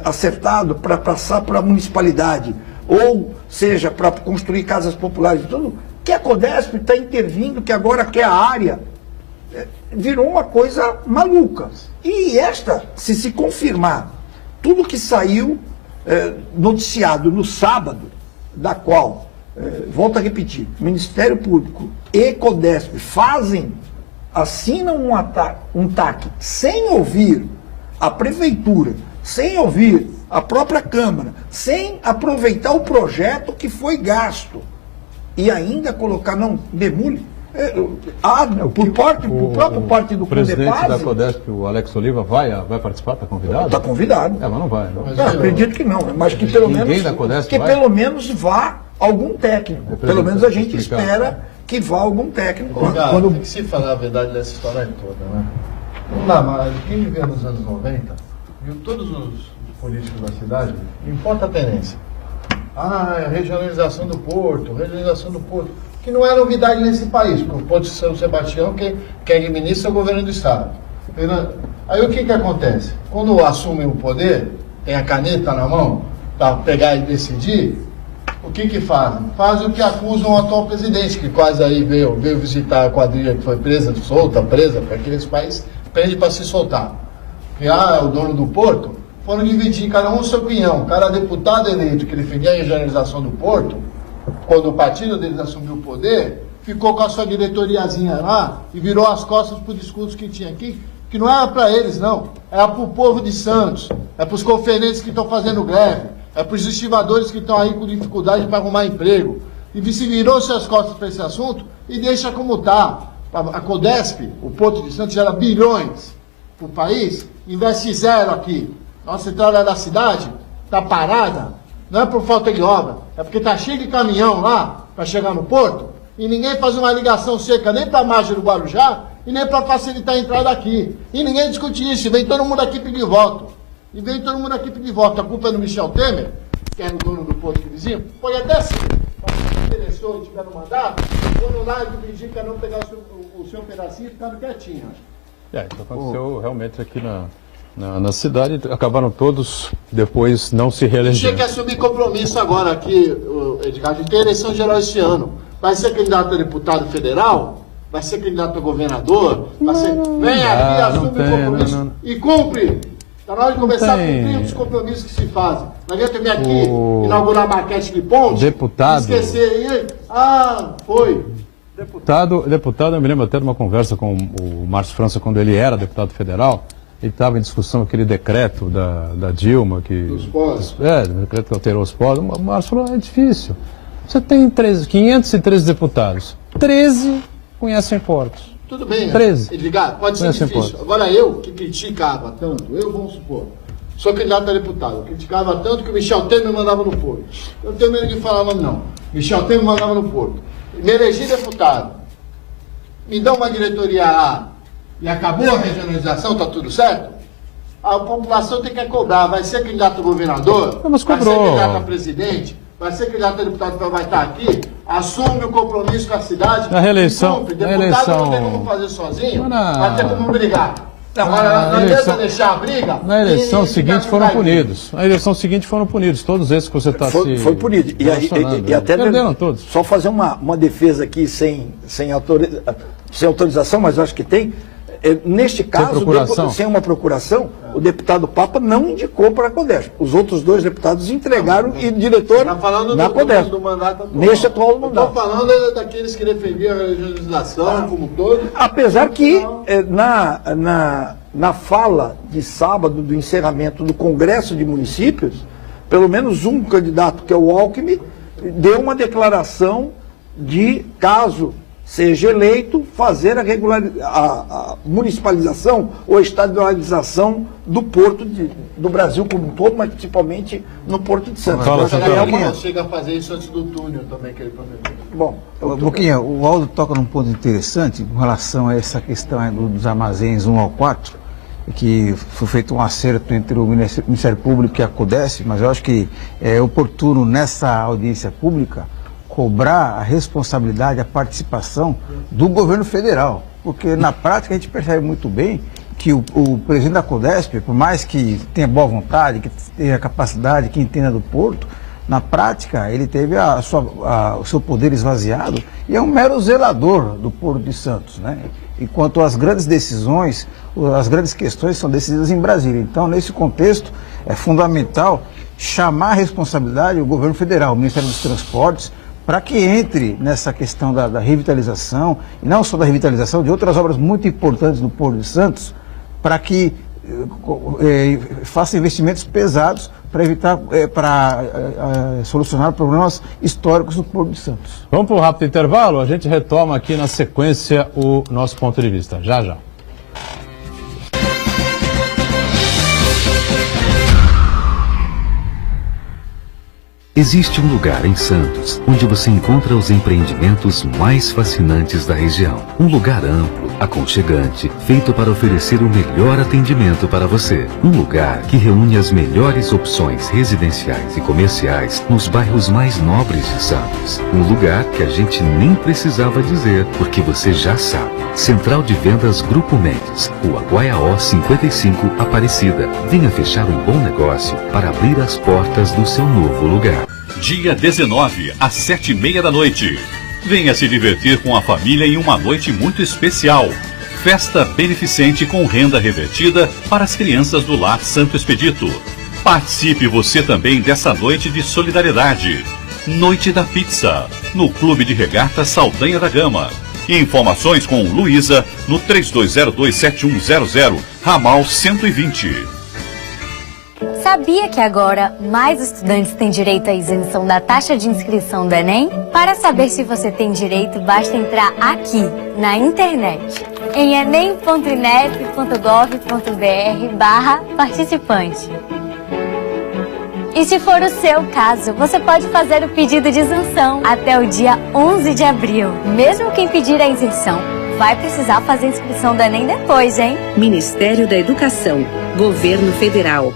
acertado para passar para a municipalidade, ou seja, para construir casas populares e tudo, que a CODESP está intervindo, que agora quer a área, virou uma coisa maluca. E se confirmar tudo que saiu noticiado no sábado, da qual, volto a repetir, Ministério Público e CODESP assinam um TAC sem ouvir a Prefeitura, sem ouvir a própria Câmara, sem aproveitar o projeto que foi gasto e ainda colocar, não, demole. Por próprio parte do o presidente Condepase, da CODESP, o Alex Oliva, vai participar? Está convidado? Está convidado. Mas não vai. Não. Eu acredito que não, mas que pelo menos, da CODESP pelo menos vá algum técnico. Pelo menos a gente espera que vá algum técnico. Quando tem que se falar a verdade dessa história toda, né? Não dá, mas quem viveu nos anos 90 viu todos os políticos da cidade, não importa a tenência. Regionalização do porto, que não é novidade nesse país, porque o Porto de São Sebastião, quem administra é o governo do Estado. Aí o que acontece? Quando assume o poder, tem a caneta na mão, para pegar e decidir, o que fazem? Fazem o que acusam o atual presidente, que quase aí veio visitar a quadrilha que foi presa para aqueles países, prende para se soltar. Que é o dono do porto, foram dividir cada um o seu pinhão. Cada deputado eleito que defendia a regionalização do porto, quando o partido deles assumiu o poder, ficou com a sua diretoriazinha lá e virou as costas para o discurso que tinha aqui, que não era para eles, não. Era para o povo de Santos, é para os conferentes que estão fazendo greve, é para os estivadores que estão aí com dificuldade para arrumar emprego. E se virou suas costas para esse assunto e deixa como está. A CODESP, o Porto de Santos, gera bilhões para o país, investe zero aqui. Nossa entrada da cidade está parada, não é por falta de obra, é porque está cheio de caminhão lá para chegar no porto e ninguém faz uma ligação seca nem para a margem do Guarujá e nem para facilitar a entrada aqui. E ninguém discute isso, e vem todo mundo aqui pedir voto. A culpa é do Michel Temer, que era o dono do porto que vizinho, pode até ser, mas se interessou e tiver no mandato, foram lá e pedir para não pegar o seu pedacinho e ficaram quietinhos. Isso aconteceu realmente aqui na cidade, acabaram todos depois não se reelegendo. Tinha que assumir compromisso agora aqui, Edgar, de ter eleição geral este ano. Vai ser candidato a deputado federal? Vai ser candidato a governador? Vem aqui, assume o compromisso e cumpre. Está na hora de começar a cumprir os compromissos que se fazem. Não adianta vir aqui inaugurar a maquete de ponte, esquecer aí, foi. Deputado, eu me lembro até de uma conversa com o Márcio França, quando ele era deputado federal, ele estava em discussão aquele decreto da Dilma, dos pós. O decreto que alterou os pós. O Márcio falou, é difícil. Você tem 513 deputados, 13 conhecem portos. Tudo bem, 13. Edgar, pode ser difícil. Agora eu, que criticava tanto, vamos supor, sou candidato a deputado, eu criticava tanto que o Michel Temer me mandava no porto. Eu não tenho medo de falar nome, não. Michel Temer me mandava no porto. Me elegi deputado, me dá uma diretoria lá e acabou a regionalização, está tudo certo? A população tem que cobrar, vai ser candidato a governador, vai ser candidato a presidente, vai ser candidato a deputado que vai estar aqui, assume o compromisso com a cidade, na reeleição, cumpre. Deputado não tem como fazer sozinho, vai ter como brigar. Não, não adianta deixar a briga. Na eleição seguinte foram punidos. Na eleição seguinte foram punidos. Todos esses que você está se... Foi punido. E até perderam todos. Só fazer uma defesa aqui sem autorização, mas eu acho que tem. Neste caso, sem uma procuração, o deputado Papa não indicou para a Codesp. Os outros dois deputados entregaram e o diretor Está falando na Codesp. do mandato atual. Neste atual mandato. Estou falando daqueles que defendiam a legislação como um todo. Apesar que na fala de sábado do encerramento do Congresso de Municípios, pelo menos um candidato, que é o Alckmin, deu uma declaração de, caso seja eleito, fazer a municipalização ou a estadualização do porto do Brasil como um todo, mas principalmente no Porto de Santos. Chega a fazer isso antes do túnel também, que ele prometeu. Bom, Boquinha, o Aldo toca num ponto interessante com relação a essa questão dos armazéns 1 ao 4, que foi feito um acerto entre o Ministério Público e a Codesp, mas eu acho que é oportuno nessa audiência pública cobrar a responsabilidade, a participação do governo federal, porque na prática a gente percebe muito bem que o presidente da Codesp, por mais que tenha boa vontade, que tenha capacidade, que entenda do porto, na prática ele teve o seu poder esvaziado e é um mero zelador do Porto de Santos, né? Enquanto as grandes decisões, as grandes questões são decididas em Brasília. Então, nesse contexto, é fundamental chamar a responsabilidade o governo federal, o Ministério dos Transportes, para que entre nessa questão da revitalização, e não só da revitalização, de outras obras muito importantes do Porto de Santos, para que faça investimentos pesados para evitar, solucionar problemas históricos do Porto de Santos. Vamos para um rápido intervalo, a gente retoma aqui na sequência o nosso ponto de vista. Já, já. Existe um lugar em Santos onde você encontra os empreendimentos mais fascinantes da região. Um lugar amplo, aconchegante, feito para oferecer o melhor atendimento para você. Um lugar que reúne as melhores opções residenciais e comerciais nos bairros mais nobres de Santos. Um lugar que a gente nem precisava dizer, porque você já sabe. Central de Vendas Grupo Mendes, Rua Guaiaó 55, Aparecida. Venha fechar um bom negócio para abrir as portas do seu novo lugar. Dia 19, às 7h30 da noite. Venha se divertir com a família em uma noite muito especial. Festa beneficente com renda revertida para as crianças do Lar Santo Expedito. Participe você também dessa noite de solidariedade. Noite da Pizza, no Clube de Regatas Saldanha da Gama. Informações com Luísa no 32027100, ramal 120. Sabia que agora mais estudantes têm direito à isenção da taxa de inscrição do Enem? Para saber se você tem direito, basta entrar aqui, na internet, em enem.inep.gov.br/participante. E se for o seu caso, você pode fazer o pedido de isenção até o dia 11 de abril. Mesmo quem pedir a isenção, vai precisar fazer a inscrição do Enem depois, hein? Ministério da Educação, Governo Federal.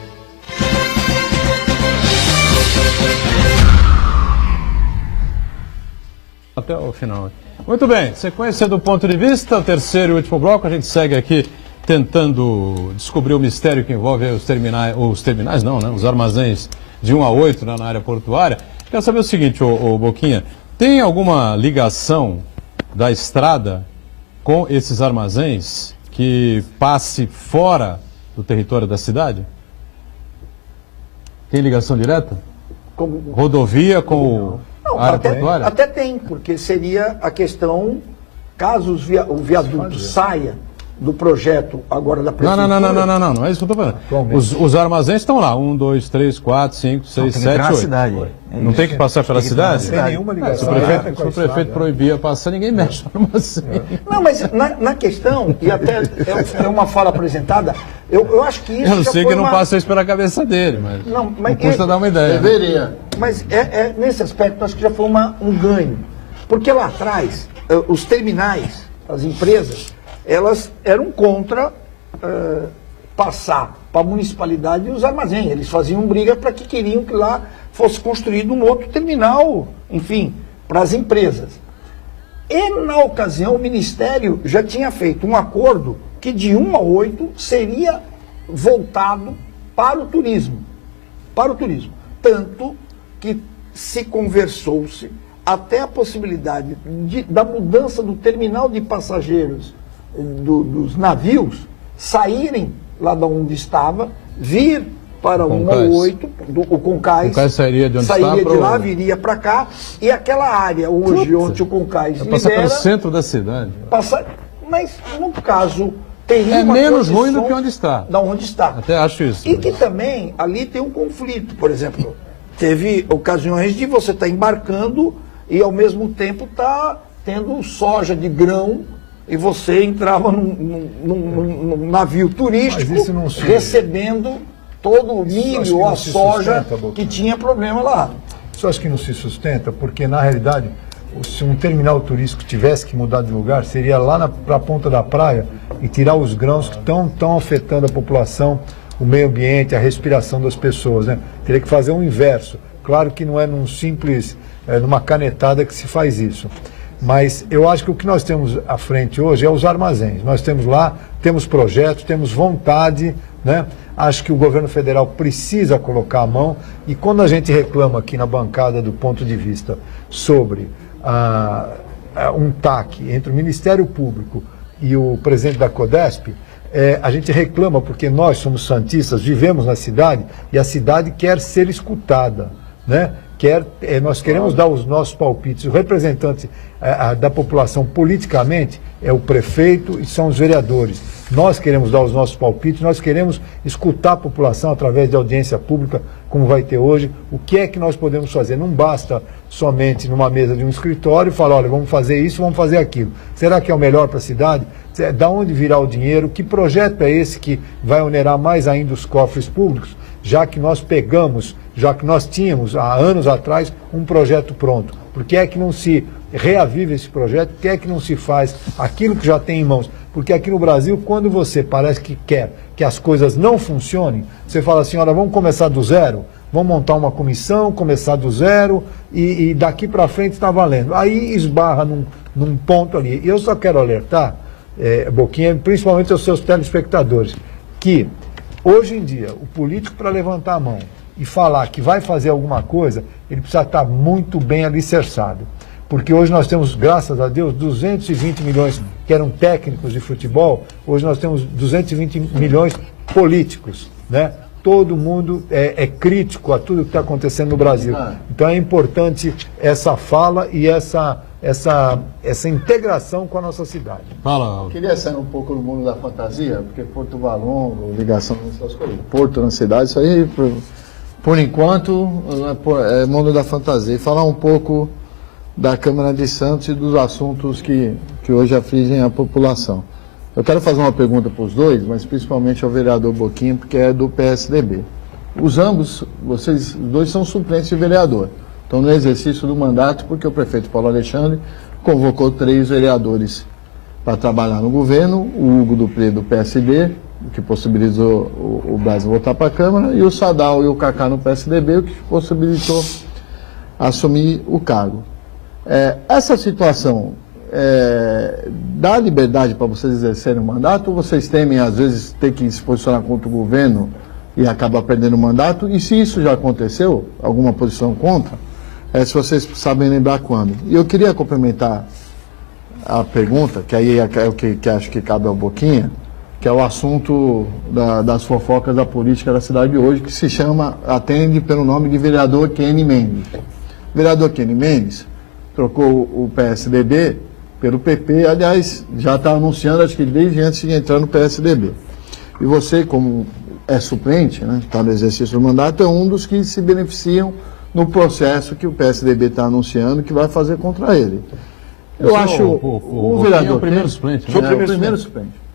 Até o final. Muito bem, sequência do ponto de vista, o terceiro e último bloco, a gente segue aqui tentando descobrir o mistério que envolve os terminais não, né? Os armazéns de 1 a 8 na área portuária. Quero saber o seguinte, ô Boquinha, tem alguma ligação da estrada com esses armazéns que passe fora do território da cidade? Tem ligação direta? Rodovia com o... Não, até tem, porque seria a questão, caso o viaduto saia do projeto agora da prefeitura... Não é isso que eu estou falando. Os armazéns estão lá, 1, 2, 3, 4, 5, 6, 7, 8. Cidade. Não tem que passar pela cidade? Sem nenhuma ligação. Se o prefeito proibia passar, ninguém mexe no armazém. Não, mas na questão, e até é uma fala apresentada, eu acho que isso eu já sei foi que não passa isso pela cabeça dele, mas não custa dar uma ideia. Deveria. Mas nesse aspecto, acho que já foi um ganho. Porque lá atrás, os terminais, as empresas, elas eram contra passar para a municipalidade os armazéns. Eles faziam briga para que queriam que lá fosse construído um outro terminal, enfim, para as empresas. E, na ocasião, o Ministério já tinha feito um acordo que de 1 a 8 seria voltado para o turismo. Para o turismo. Tanto que se conversou-se até a possibilidade da mudança do terminal de passageiros dos navios saírem lá de onde estava, vir para 1 a 8, o Concais. O Concais sairia de onde sairia está de lá, viria para cá, e aquela área hoje onde o Concais vai passar libera, pelo centro da cidade. Mas, no caso, teria uma menos condição ruim do que onde está. Da onde está. Até acho isso. E que também ali tem um conflito. Por exemplo, teve ocasiões de você estar embarcando e ao mesmo tempo tá tendo soja de grão e você entrava num navio turístico recebendo todo o milho ou a soja que tinha problema lá. Isso acho que não se sustenta, porque na realidade, se um terminal turístico tivesse que mudar de lugar, seria lá para a ponta da praia e tirar os grãos que estão afetando a população, o meio ambiente, a respiração das pessoas, né? Teria que fazer o inverso. Claro que não é num simples, numa canetada que se faz isso. Mas eu acho que o que nós temos à frente hoje é os armazéns. Nós temos lá, temos projetos, temos vontade, né? Acho que o governo federal precisa colocar a mão, e quando a gente reclama aqui na bancada do ponto de vista sobre um TAC entre o Ministério Público e o presidente da CODESP, a gente reclama porque nós somos santistas, vivemos na cidade e a cidade quer ser escutada, né? Nós queremos dar os nossos palpites. O representante da população politicamente é o prefeito e são os vereadores. Nós queremos dar os nossos palpites, nós queremos escutar a população através de audiência pública, como vai ter hoje. O que é que nós podemos fazer? Não basta somente numa mesa de um escritório falar, olha, vamos fazer isso, vamos fazer aquilo. Será que é o melhor para a cidade? Da onde virá o dinheiro? Que projeto é esse que vai onerar mais ainda os cofres públicos, já que nós tínhamos há anos atrás um projeto pronto? Por que é que não se reaviva esse projeto? Por que é que não se faz aquilo que já tem em mãos? Porque aqui no Brasil, quando você parece que quer que as coisas não funcionem, você fala assim, olha, vamos começar do zero, vamos montar uma comissão, começar do zero e daqui para frente está valendo. Aí esbarra num ponto ali. E eu só quero alertar, Boquinha, principalmente aos seus telespectadores, que hoje em dia o político, para levantar a mão e falar que vai fazer alguma coisa, ele precisa estar muito bem alicerçado. Porque hoje nós temos, graças a Deus, 220 milhões que eram técnicos de futebol, hoje nós temos 220 milhões políticos, né? Todo mundo é crítico a tudo que está acontecendo no Brasil. Então é importante essa fala e essa integração com a nossa cidade. Fala. Queria sair um pouco do mundo da fantasia, porque Porto Valongo, ligação com essas coisas, Porto na cidade, isso aí, por enquanto, é mundo da fantasia. E falar um pouco da Câmara de Santos e dos assuntos que hoje afligem a população. Eu quero fazer uma pergunta para os dois, mas principalmente ao vereador Boquinha, porque é do PSDB. Vocês dois são suplentes de vereador. Então, no exercício do mandato, porque o prefeito Paulo Alexandre convocou 3 vereadores para trabalhar no governo, o Hugo Dupré do PSD, o que possibilitou o Brasil voltar para a Câmara, e o Sadal e o Cacá no PSDB, o que possibilitou assumir o cargo. Essa situação dá liberdade para vocês exercerem o mandato, ou vocês temem, às vezes, ter que se posicionar contra o governo e acabar perdendo o mandato? E se isso já aconteceu, alguma posição contra, se vocês sabem lembrar quando. E eu queria complementar a pergunta, que aí é o que acho que cabe ao Boquinha, que é o assunto das fofocas da política da cidade de hoje, que se atende pelo nome de vereador Kenny Mendes. O vereador Kenny Mendes trocou o PSDB pelo PP, aliás, já está anunciando, acho que desde antes de entrar no PSDB. E você, como suplente, né, está no exercício do mandato, é um dos que se beneficiam no processo que o PSDB está anunciando que vai fazer contra ele. Eu acho o vereador é o primeiro suplente. Foi o primeiro suplente.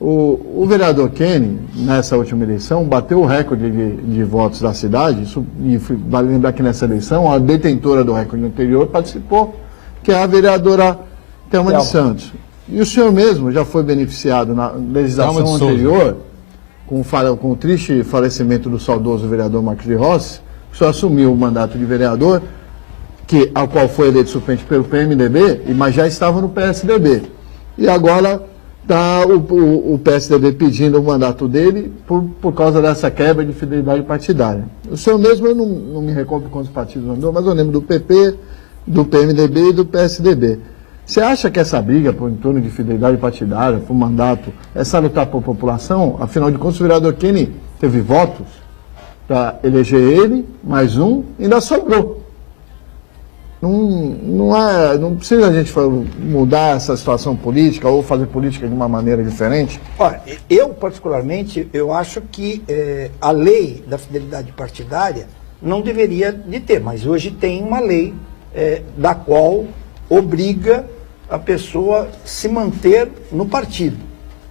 O vereador Kenny, nessa última eleição, bateu o recorde de votos da cidade, e vale lembrar que nessa eleição a detentora do recorde anterior participou, que é a vereadora Thelma de Santos. E o senhor mesmo já foi beneficiado na legislação anterior, com o triste falecimento do saudoso vereador Marcos de Rossi. O senhor assumiu o mandato de vereador, ao qual foi eleito suplente pelo PMDB, mas já estava no PSDB. E agora está o PSDB pedindo o mandato dele por causa dessa quebra de fidelidade partidária. O senhor mesmo, eu não me recordo quantos partidos andou, mas eu lembro do PP, do PMDB e do PSDB. Você acha que essa briga em torno de fidelidade partidária, por mandato, é salutar para a população? Afinal de contas, o vereador Kenny teve votos para eleger ele, mais um, e ainda sobrou. Não precisa a gente mudar essa situação política ou fazer política de uma maneira diferente? Olha, eu particularmente, eu acho que a lei da fidelidade partidária não deveria de ter, mas hoje tem uma lei da qual obriga a pessoa se manter no partido,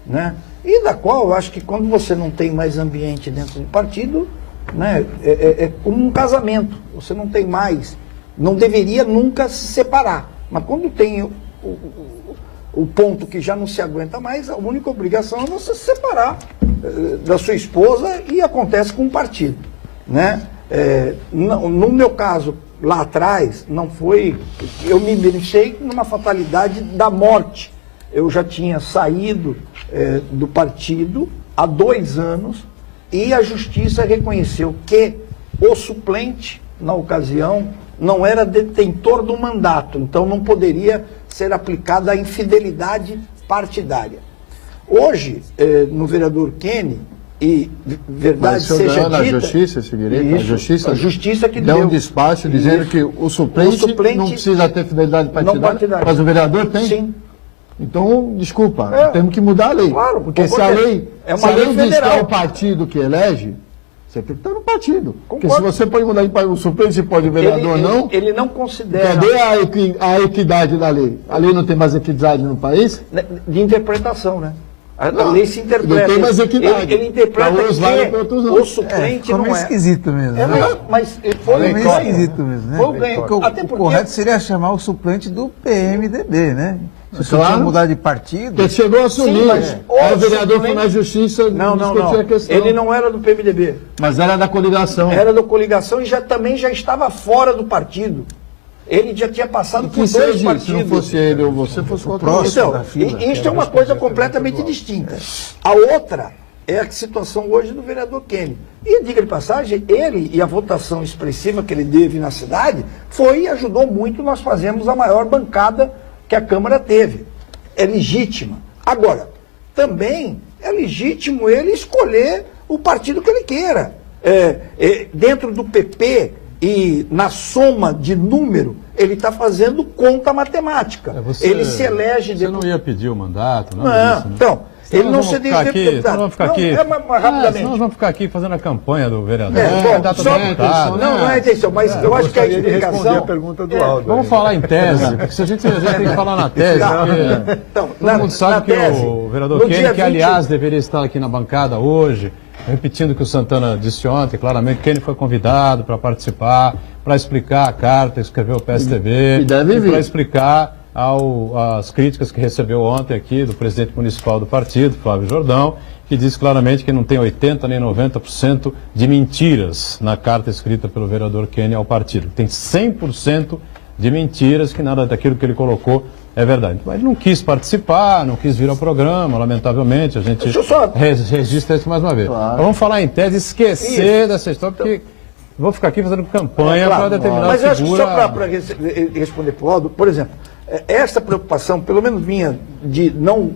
né? E da qual eu acho que quando você não tem mais ambiente dentro do partido, né, é como um casamento, você não tem mais, não deveria nunca se separar, mas quando tem o ponto que já não se aguenta mais, a única obrigação é você se separar da sua esposa, e acontece com o partido, né? No meu caso, lá atrás, não foi, eu me beneficiei numa fatalidade da morte. Eu já tinha saído do partido há 2 anos e a justiça reconheceu que o suplente, na ocasião, não era detentor do mandato, então não poderia ser aplicada a infidelidade partidária. Hoje, no vereador Kenny, e verdade seja dita... a justiça esse direito? Isso, a justiça que deu um despacho dizendo que o suplente não precisa ter fidelidade partidária, mas o vereador tem? Sim. Então, desculpa, temos que mudar a lei. Claro, porque se a lei diz que é o partido que elege, você tem que estar no partido. Concordo. Porque se você pode mudar o suplente, você pode o vereador não. Ele não considera... Cadê a equidade da lei? A lei não tem mais equidade no país? De interpretação, né? A lei se interpreta. Não tem mais equidade. Ele interpreta que o suplente não é. Esquisito mesmo. Mas foi meio esquisito mesmo, né? Foi o ganho. Até porque... O correto seria chamar o suplente do PMDB, né? Se você claro, mudar de partido... Porque chegou a assumir. Sim, mas o vereador foi na justiça discutir a questão. Ele não era do PMDB. Mas era da coligação. Era da coligação e também já estava fora do partido. Ele já tinha passado por 2 partidos. Se não fosse ele ou você, fosse o próximo. Então, isso é uma coisa completamente distinta. A outra é a situação hoje do vereador Kenny. E, diga de passagem, ele e a votação expressiva que ele teve na cidade ajudou muito nós fazermos a maior bancada que a Câmara teve. É legítima. Agora, também é legítimo ele escolher o partido que ele queira. Dentro do PP e na soma de número, ele está fazendo conta matemática. Ele se elege... Você não ia pedir o mandato? Não, disso, né? Então... Ele não se deputado. Então vamos ficar aqui. Rapidamente. Nós vamos ficar aqui fazendo a campanha do vereador. Não é intenção, mas eu acho que a explicação... a pergunta do Aldo. Vamos falar em tese, porque se a gente tem que falar na tese, então, todo mundo sabe que o vereador Kenny, que aliás deveria estar aqui na bancada hoje, repetindo o que o Santana disse ontem, claramente, Kenny foi convidado para participar, para explicar a carta, escreveu o PSDB, e para explicar as críticas que recebeu ontem aqui do presidente municipal do partido, Flávio Jordão, que diz claramente que não tem 80% nem 90% de mentiras na carta escrita pelo vereador Kenny ao partido. Tem 100% de mentiras, que nada daquilo que ele colocou é verdade. Mas ele não quis participar, não quis vir ao programa, lamentavelmente, a gente registra isso mais uma vez. Claro. Então, vamos falar em tese, esquecer dessa história, porque vou ficar aqui fazendo campanha para determinar figura... Mas eu acho que só para responder para o Aldo, por exemplo, essa preocupação, pelo menos minha, de não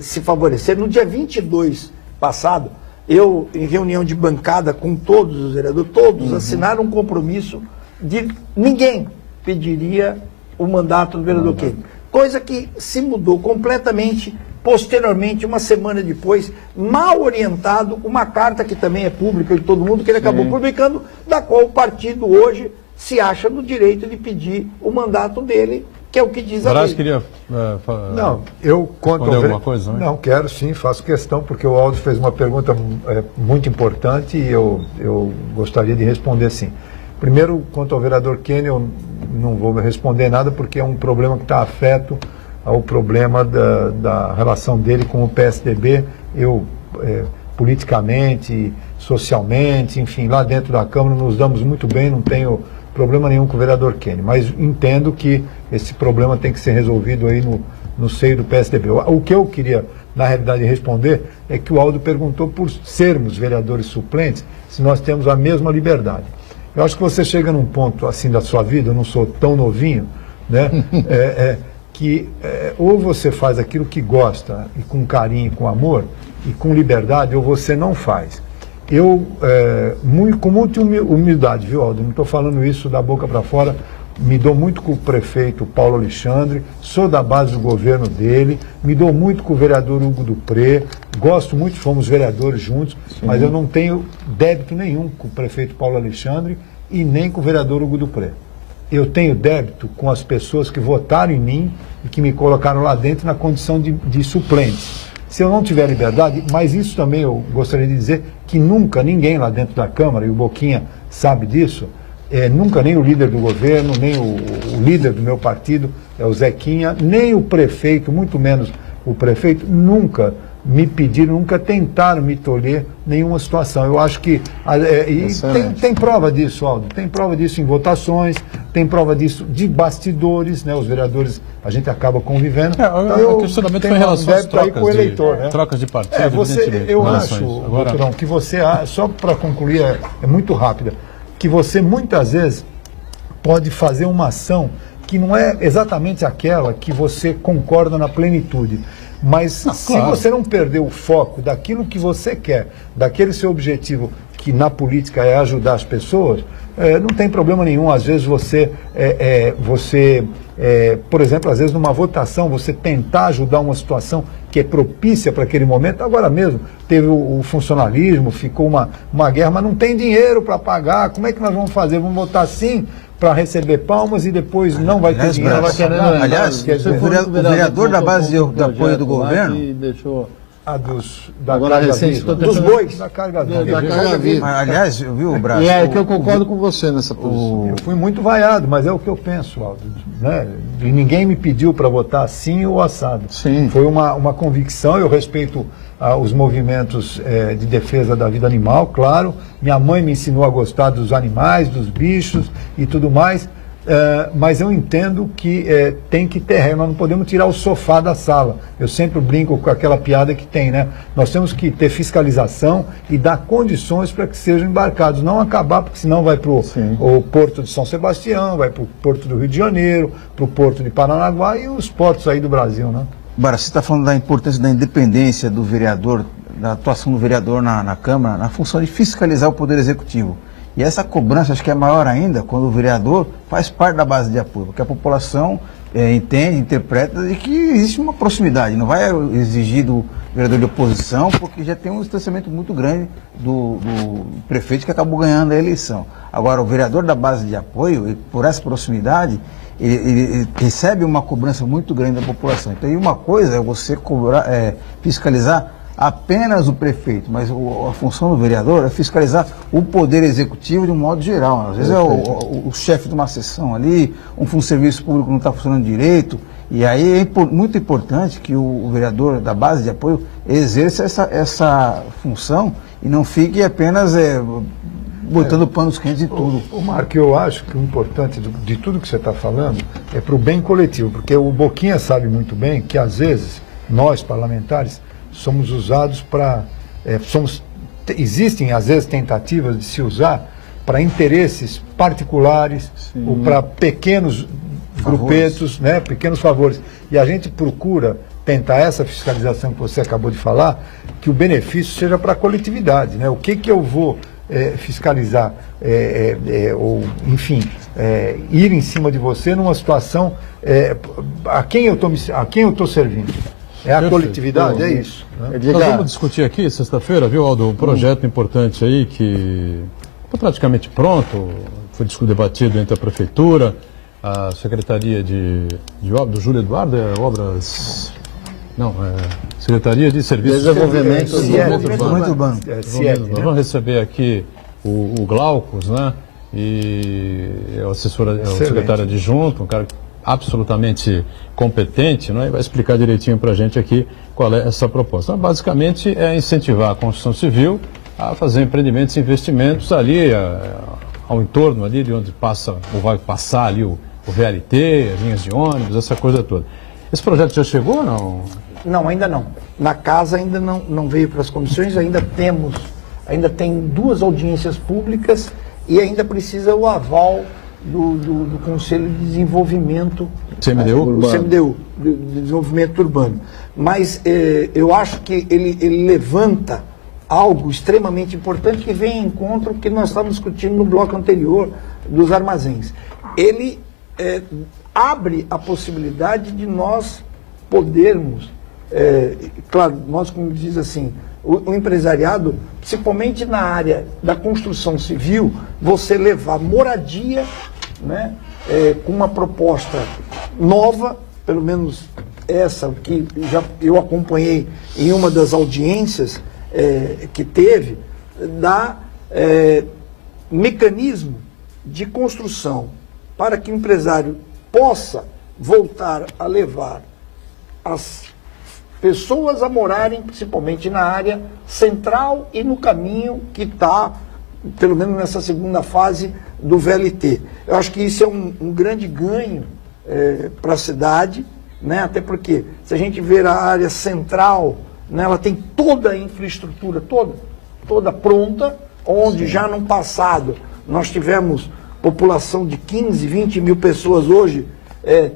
se favorecer, no dia 22 passado, eu, em reunião de bancada com todos os vereadores, todos assinaram um compromisso de ninguém pediria o mandato do vereador Kenny. Coisa que se mudou completamente, posteriormente, uma semana depois, mal orientado, uma carta que também é pública de todo mundo, que ele acabou publicando, da qual o partido hoje se acha no direito de pedir o mandato dele, que é o que diz a lei. Queria não, eu conto alguma coisa, não, quero sim, faço questão, porque o Aldo fez uma pergunta muito importante e eu gostaria de responder sim. Primeiro, quanto ao vereador Kenny, eu não vou responder nada, porque é um problema que está afeto ao problema da relação dele com o PSDB. Eu, politicamente, socialmente, enfim, lá dentro da Câmara nos damos muito bem, não tenho problema nenhum com o vereador Kenny, mas entendo que esse problema tem que ser resolvido aí no seio do PSDB. O que eu queria na realidade, responder, é que o Aldo perguntou por sermos vereadores suplentes, se nós temos a mesma liberdade. Eu acho que você chega num ponto assim da sua vida, eu não sou tão novinho, né? Ou você faz aquilo que gosta, e com carinho, com amor, e com liberdade, ou você não faz. Eu, com muita humildade, viu, Aldo? Não estou falando isso da boca para fora, me dou muito com o prefeito Paulo Alexandre, sou da base do governo dele, me dou muito com o vereador Hugo Dupré, gosto muito, fomos vereadores juntos, mas eu não tenho débito nenhum com o prefeito Paulo Alexandre e nem com o vereador Hugo Dupré. Eu tenho débito com as pessoas que votaram em mim e que me colocaram lá dentro na condição de suplente. Se eu não tiver liberdade, mas isso também eu gostaria de dizer que nunca ninguém lá dentro da Câmara, e o Boquinha sabe disso, nunca nem o líder do governo, nem o líder do meu partido, o Zequinha, nem o prefeito, muito menos o prefeito, nunca me pediram, nunca tentaram me tolher nenhuma situação. Eu acho que... tem prova disso, Aldo, tem prova disso em votações, tem prova disso de bastidores, né? Os vereadores, a gente acaba convivendo. O questionamento foi em relação às trocas de partido. Eu acho, doutorão, que você, só para concluir, é muito rápida, que você muitas vezes pode fazer uma ação que não é exatamente aquela que você concorda na plenitude. Mas se você não perder o foco daquilo que você quer, daquele seu objetivo, que na política é ajudar as pessoas, não tem problema nenhum. Às vezes por exemplo, às vezes numa votação, você tentar ajudar uma situação que é propícia para aquele momento. Agora mesmo teve o funcionalismo, ficou uma guerra, mas não tem dinheiro para pagar. Como é que nós vamos fazer? Vamos votar sim para receber palmas e depois não vai ter dinheiro. Aliás, o vereador da base de apoio do governo... Dos bois. Da carga viva. Aliás, viu, Brás? Que eu concordo com você nessa posição. Eu fui muito vaiado, mas é o que eu penso, Aldo. Né? E ninguém me pediu para votar assim ou assado. Sim. Foi uma convicção, eu respeito os movimentos de defesa da vida animal, claro. Minha mãe me ensinou a gostar dos animais, dos bichos e tudo mais. Mas eu entendo que tem que ter regra, nós não podemos tirar o sofá da sala. Eu sempre brinco com aquela piada que tem, né? Nós temos que ter fiscalização e dar condições para que sejam embarcados, não acabar, porque senão vai para o Porto de São Sebastião, vai para o Porto do Rio de Janeiro, para o Porto de Paranaguá e os portos aí do Brasil, né? Bara, você está falando da importância da independência do vereador, da atuação do vereador na Câmara, na função de fiscalizar o Poder Executivo. E essa cobrança acho que é maior ainda quando o vereador faz parte da base de apoio, porque a população entende, interpreta de que existe uma proximidade, não vai exigir do vereador de oposição, porque já tem um distanciamento muito grande do prefeito que acabou ganhando a eleição. Agora, o vereador da base de apoio, por essa proximidade, ele recebe uma cobrança muito grande da população. Então, uma coisa é você fiscalizar apenas o prefeito, mas a função do vereador é fiscalizar o poder executivo de um modo geral. Às vezes é o chefe de uma sessão ali, um serviço público não está funcionando direito, e aí é muito importante que o vereador da base de apoio exerça essa função e não fique apenas botando panos quentes em tudo. Marco, eu acho que o importante de tudo que você está falando é para o bem coletivo, porque o Boquinha sabe muito bem que às vezes nós, parlamentares, somos usados para... existem, às vezes, tentativas de se usar para interesses particulares ou para pequenos grupetos, né, pequenos favores. E a gente procura tentar essa fiscalização que você acabou de falar, que o benefício seja para a coletividade. Né? O que eu vou fiscalizar, ou, enfim, ir em cima de você numa situação a quem eu estou servindo. É a coletividade, é isso. Né? Nós vamos discutir aqui, sexta-feira, viu, Aldo, um projeto importante aí que está praticamente pronto, foi debatido entre a Prefeitura, a Secretaria de Obras, do Júlio Eduardo, Obras... Não, Secretaria de Serviços... Desenvolvimento Urbano. Nós vamos receber aqui o Glaucus, né, e a secretária adjunta, um cara absolutamente competente, né, e vai explicar direitinho para a gente aqui qual é essa proposta. Então, basicamente é incentivar a construção civil a fazer empreendimentos e investimentos ali ao entorno ali de onde passa ou vai passar ali o VLT, as linhas de ônibus, essa coisa toda. Esse projeto já chegou ou não? Não, ainda não. Na casa ainda não veio para as comissões, ainda tem 2 audiências públicas e ainda precisa o aval do Conselho de Desenvolvimento CMDU? O CMDU, de Desenvolvimento Urbano. Mas eu acho que ele levanta algo extremamente importante que vem em encontro que nós estávamos discutindo no bloco anterior dos armazéns. Ele abre a possibilidade de nós podermos, claro, nós, como diz assim, o empresariado, principalmente na área da construção civil, você levar moradia, né, com uma proposta nova, pelo menos essa que eu acompanhei em uma das audiências que teve, dá mecanismo de construção para que o empresário possa voltar a levar as pessoas a morarem, principalmente na área central e no caminho que está, pelo menos nessa segunda fase do VLT. Eu acho que isso é um grande ganho para a cidade, né? Até porque, se a gente ver a área central, né, ela tem toda a infraestrutura, toda pronta, onde já no passado nós tivemos população de 15, 20 mil pessoas, hoje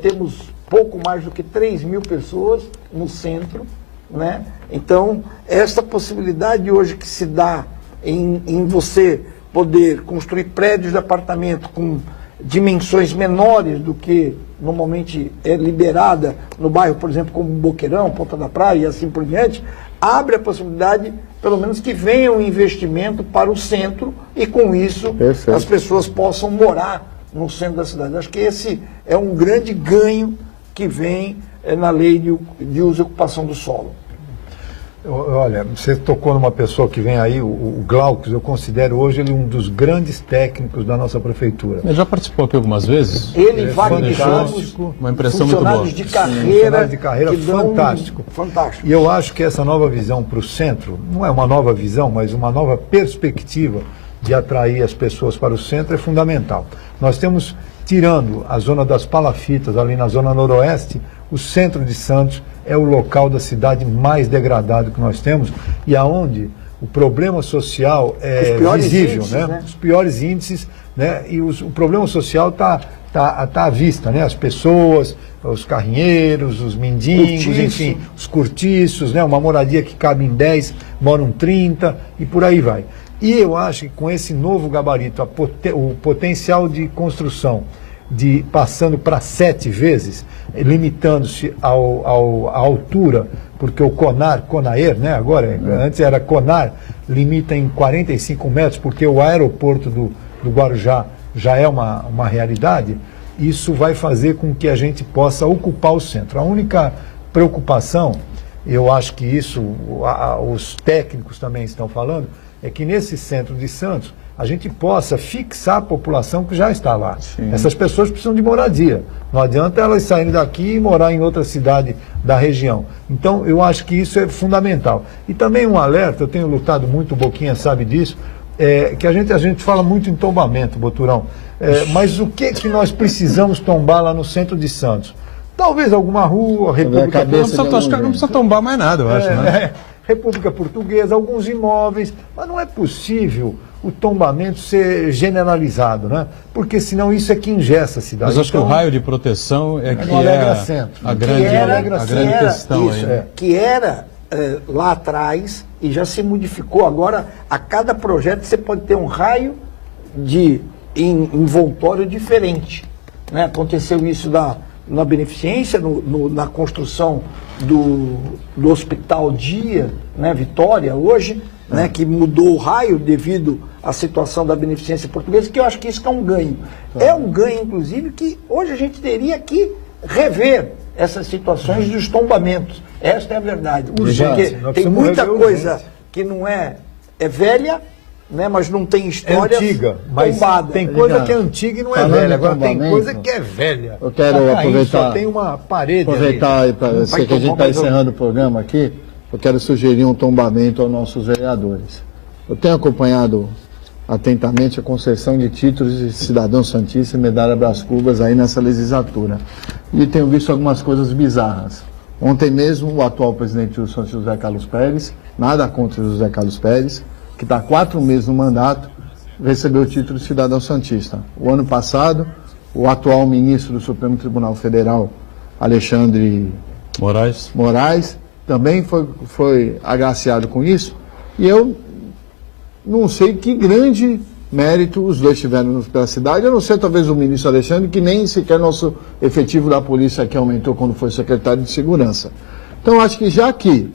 temos pouco mais do que 3 mil pessoas no centro, né? Então, essa possibilidade hoje que se dá em você poder construir prédios de apartamento com dimensões menores do que normalmente é liberada no bairro, por exemplo, como Boqueirão, Ponta da Praia e assim por diante, abre a possibilidade, pelo menos, que venha um investimento para o centro e, com isso, as pessoas possam morar no centro da cidade. Acho que esse é um grande ganho que vem na lei de uso e ocupação do solo. Olha, você tocou numa pessoa que vem aí, o Glaucus, eu considero hoje ele um dos grandes técnicos da nossa prefeitura. Ele já participou aqui algumas vezes? Ele e Wagner Ramos, uma impressão muito boa. De carreira, fantástico. Fantástico. E eu acho que essa nova visão para o centro, não é uma nova visão, mas uma nova perspectiva de atrair as pessoas para o centro é fundamental. Nós temos, tirando a zona das palafitas, ali na zona noroeste, o centro de Santos é o local da cidade mais degradado que nós temos e aonde o problema social é visível, né? Os piores índices, né? E o problema social está à vista, né? As pessoas, os carrinheiros, os mendigos, enfim, os cortiços, né? Uma moradia que cabe em 10, moram 30 e por aí vai. E eu acho que com esse novo gabarito, o potencial de construção passando para 7 vezes, limitando-se à altura, porque o Conair, né, agora, antes era Conar, limita em 45 metros, porque o aeroporto do Guarujá já é uma realidade, isso vai fazer com que a gente possa ocupar o centro. A única preocupação, eu acho que isso, os técnicos também estão falando, é que nesse centro de Santos, a gente possa fixar a população que já está lá. Sim. Essas pessoas precisam de moradia. Não adianta elas saírem daqui e morar em outra cidade da região. Então, eu acho que isso é fundamental. E também um alerta, eu tenho lutado muito, o Boquinha sabe disso, que a gente fala muito em tombamento, Boturão. Mas o que nós precisamos tombar lá no centro de Santos? Talvez alguma rua, República... Não precisa tombar mais nada, eu acho, né? República Portuguesa, alguns imóveis, mas não é possível o tombamento ser generalizado, né? Porque senão isso é que engessa a cidade. Mas acho que o raio de proteção é que é a grande questão isso, aí. Que era lá atrás e já se modificou. Agora, a cada projeto você pode ter um raio de envoltório diferente, né? Aconteceu isso na beneficência, na construção do Hospital Dia, né, Vitória, hoje, né, que mudou o raio devido à situação da beneficência portuguesa, que eu acho que isso é um ganho. É um ganho, inclusive, que hoje a gente teria que rever essas situações dos tombamentos. Esta é a verdade. Porque tem muita coisa que não é velha, né, mas não tem história antiga, mas tombada. Tem coisa que é antiga e não é velha. Agora tem coisa que é velha. Eu quero aproveitar. Só tem uma parede. Aproveitar aí, para sei que a gente está encerrando o programa aqui. Eu quero sugerir um tombamento aos nossos vereadores. Eu tenho acompanhado atentamente a concessão de títulos de cidadão santista e medalha Brás Cubas aí nessa legislatura. e tenho visto algumas coisas bizarras. Ontem mesmo, o atual presidente do Santos, José Carlos Pérez, nada contra o José Carlos Pérez, que está há 4 meses no mandato, recebeu o título de cidadão santista. O ano passado, o atual ministro do Supremo Tribunal Federal, Alexandre Moraes, também foi agraciado com isso, e eu não sei que grande mérito os dois tiveram pela cidade. Eu não sei, talvez o ministro Alexandre, que nem sequer nosso efetivo da polícia que aumentou quando foi secretário de Segurança. Então, acho que já que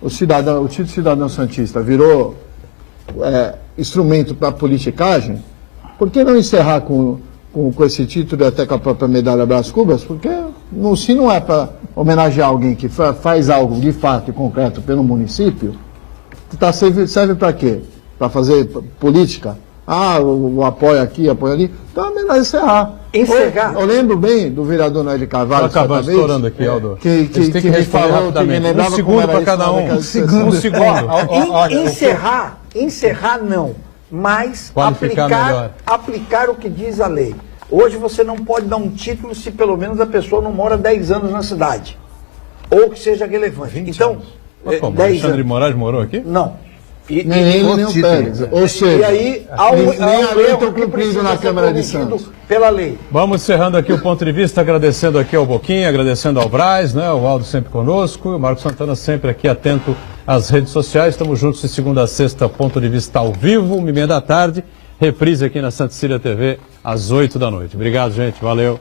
o título de cidadão santista virou instrumento para a politicagem, por que não encerrar com esse título e até com a própria medalha Brás Cubas? Porque se não é para homenagear alguém que faz algo de fato e concreto pelo município, serve para quê? Para fazer política? O apoio aqui, apoio ali. Então é melhor encerrar. Eu lembro bem do vereador Noel de Carvalho. Acabando estourando aqui, Aldo. Que me falou, que me lembrava um segundo para cada um. Um segundo. Encerrar não, mas aplicar o que diz a lei. Hoje você não pode dar um título se pelo menos a pessoa não mora 10 anos na cidade. Ou que seja relevante. Então, Alexandre Moraes morou aqui? Não. Nem o Pérez. Ou seja, e aí, nem a lei está cumprido na Câmara de Santos. Pela lei. Vamos encerrando aqui o ponto de vista, agradecendo aqui ao Boquinha, agradecendo ao Braz, né? O Aldo sempre conosco, o Marcos Santana sempre aqui atento às redes sociais. Estamos juntos de segunda a sexta, ponto de vista ao vivo, 1h30 da tarde. Reprise aqui na Santa Cecília TV às 8 da noite. Obrigado, gente. Valeu.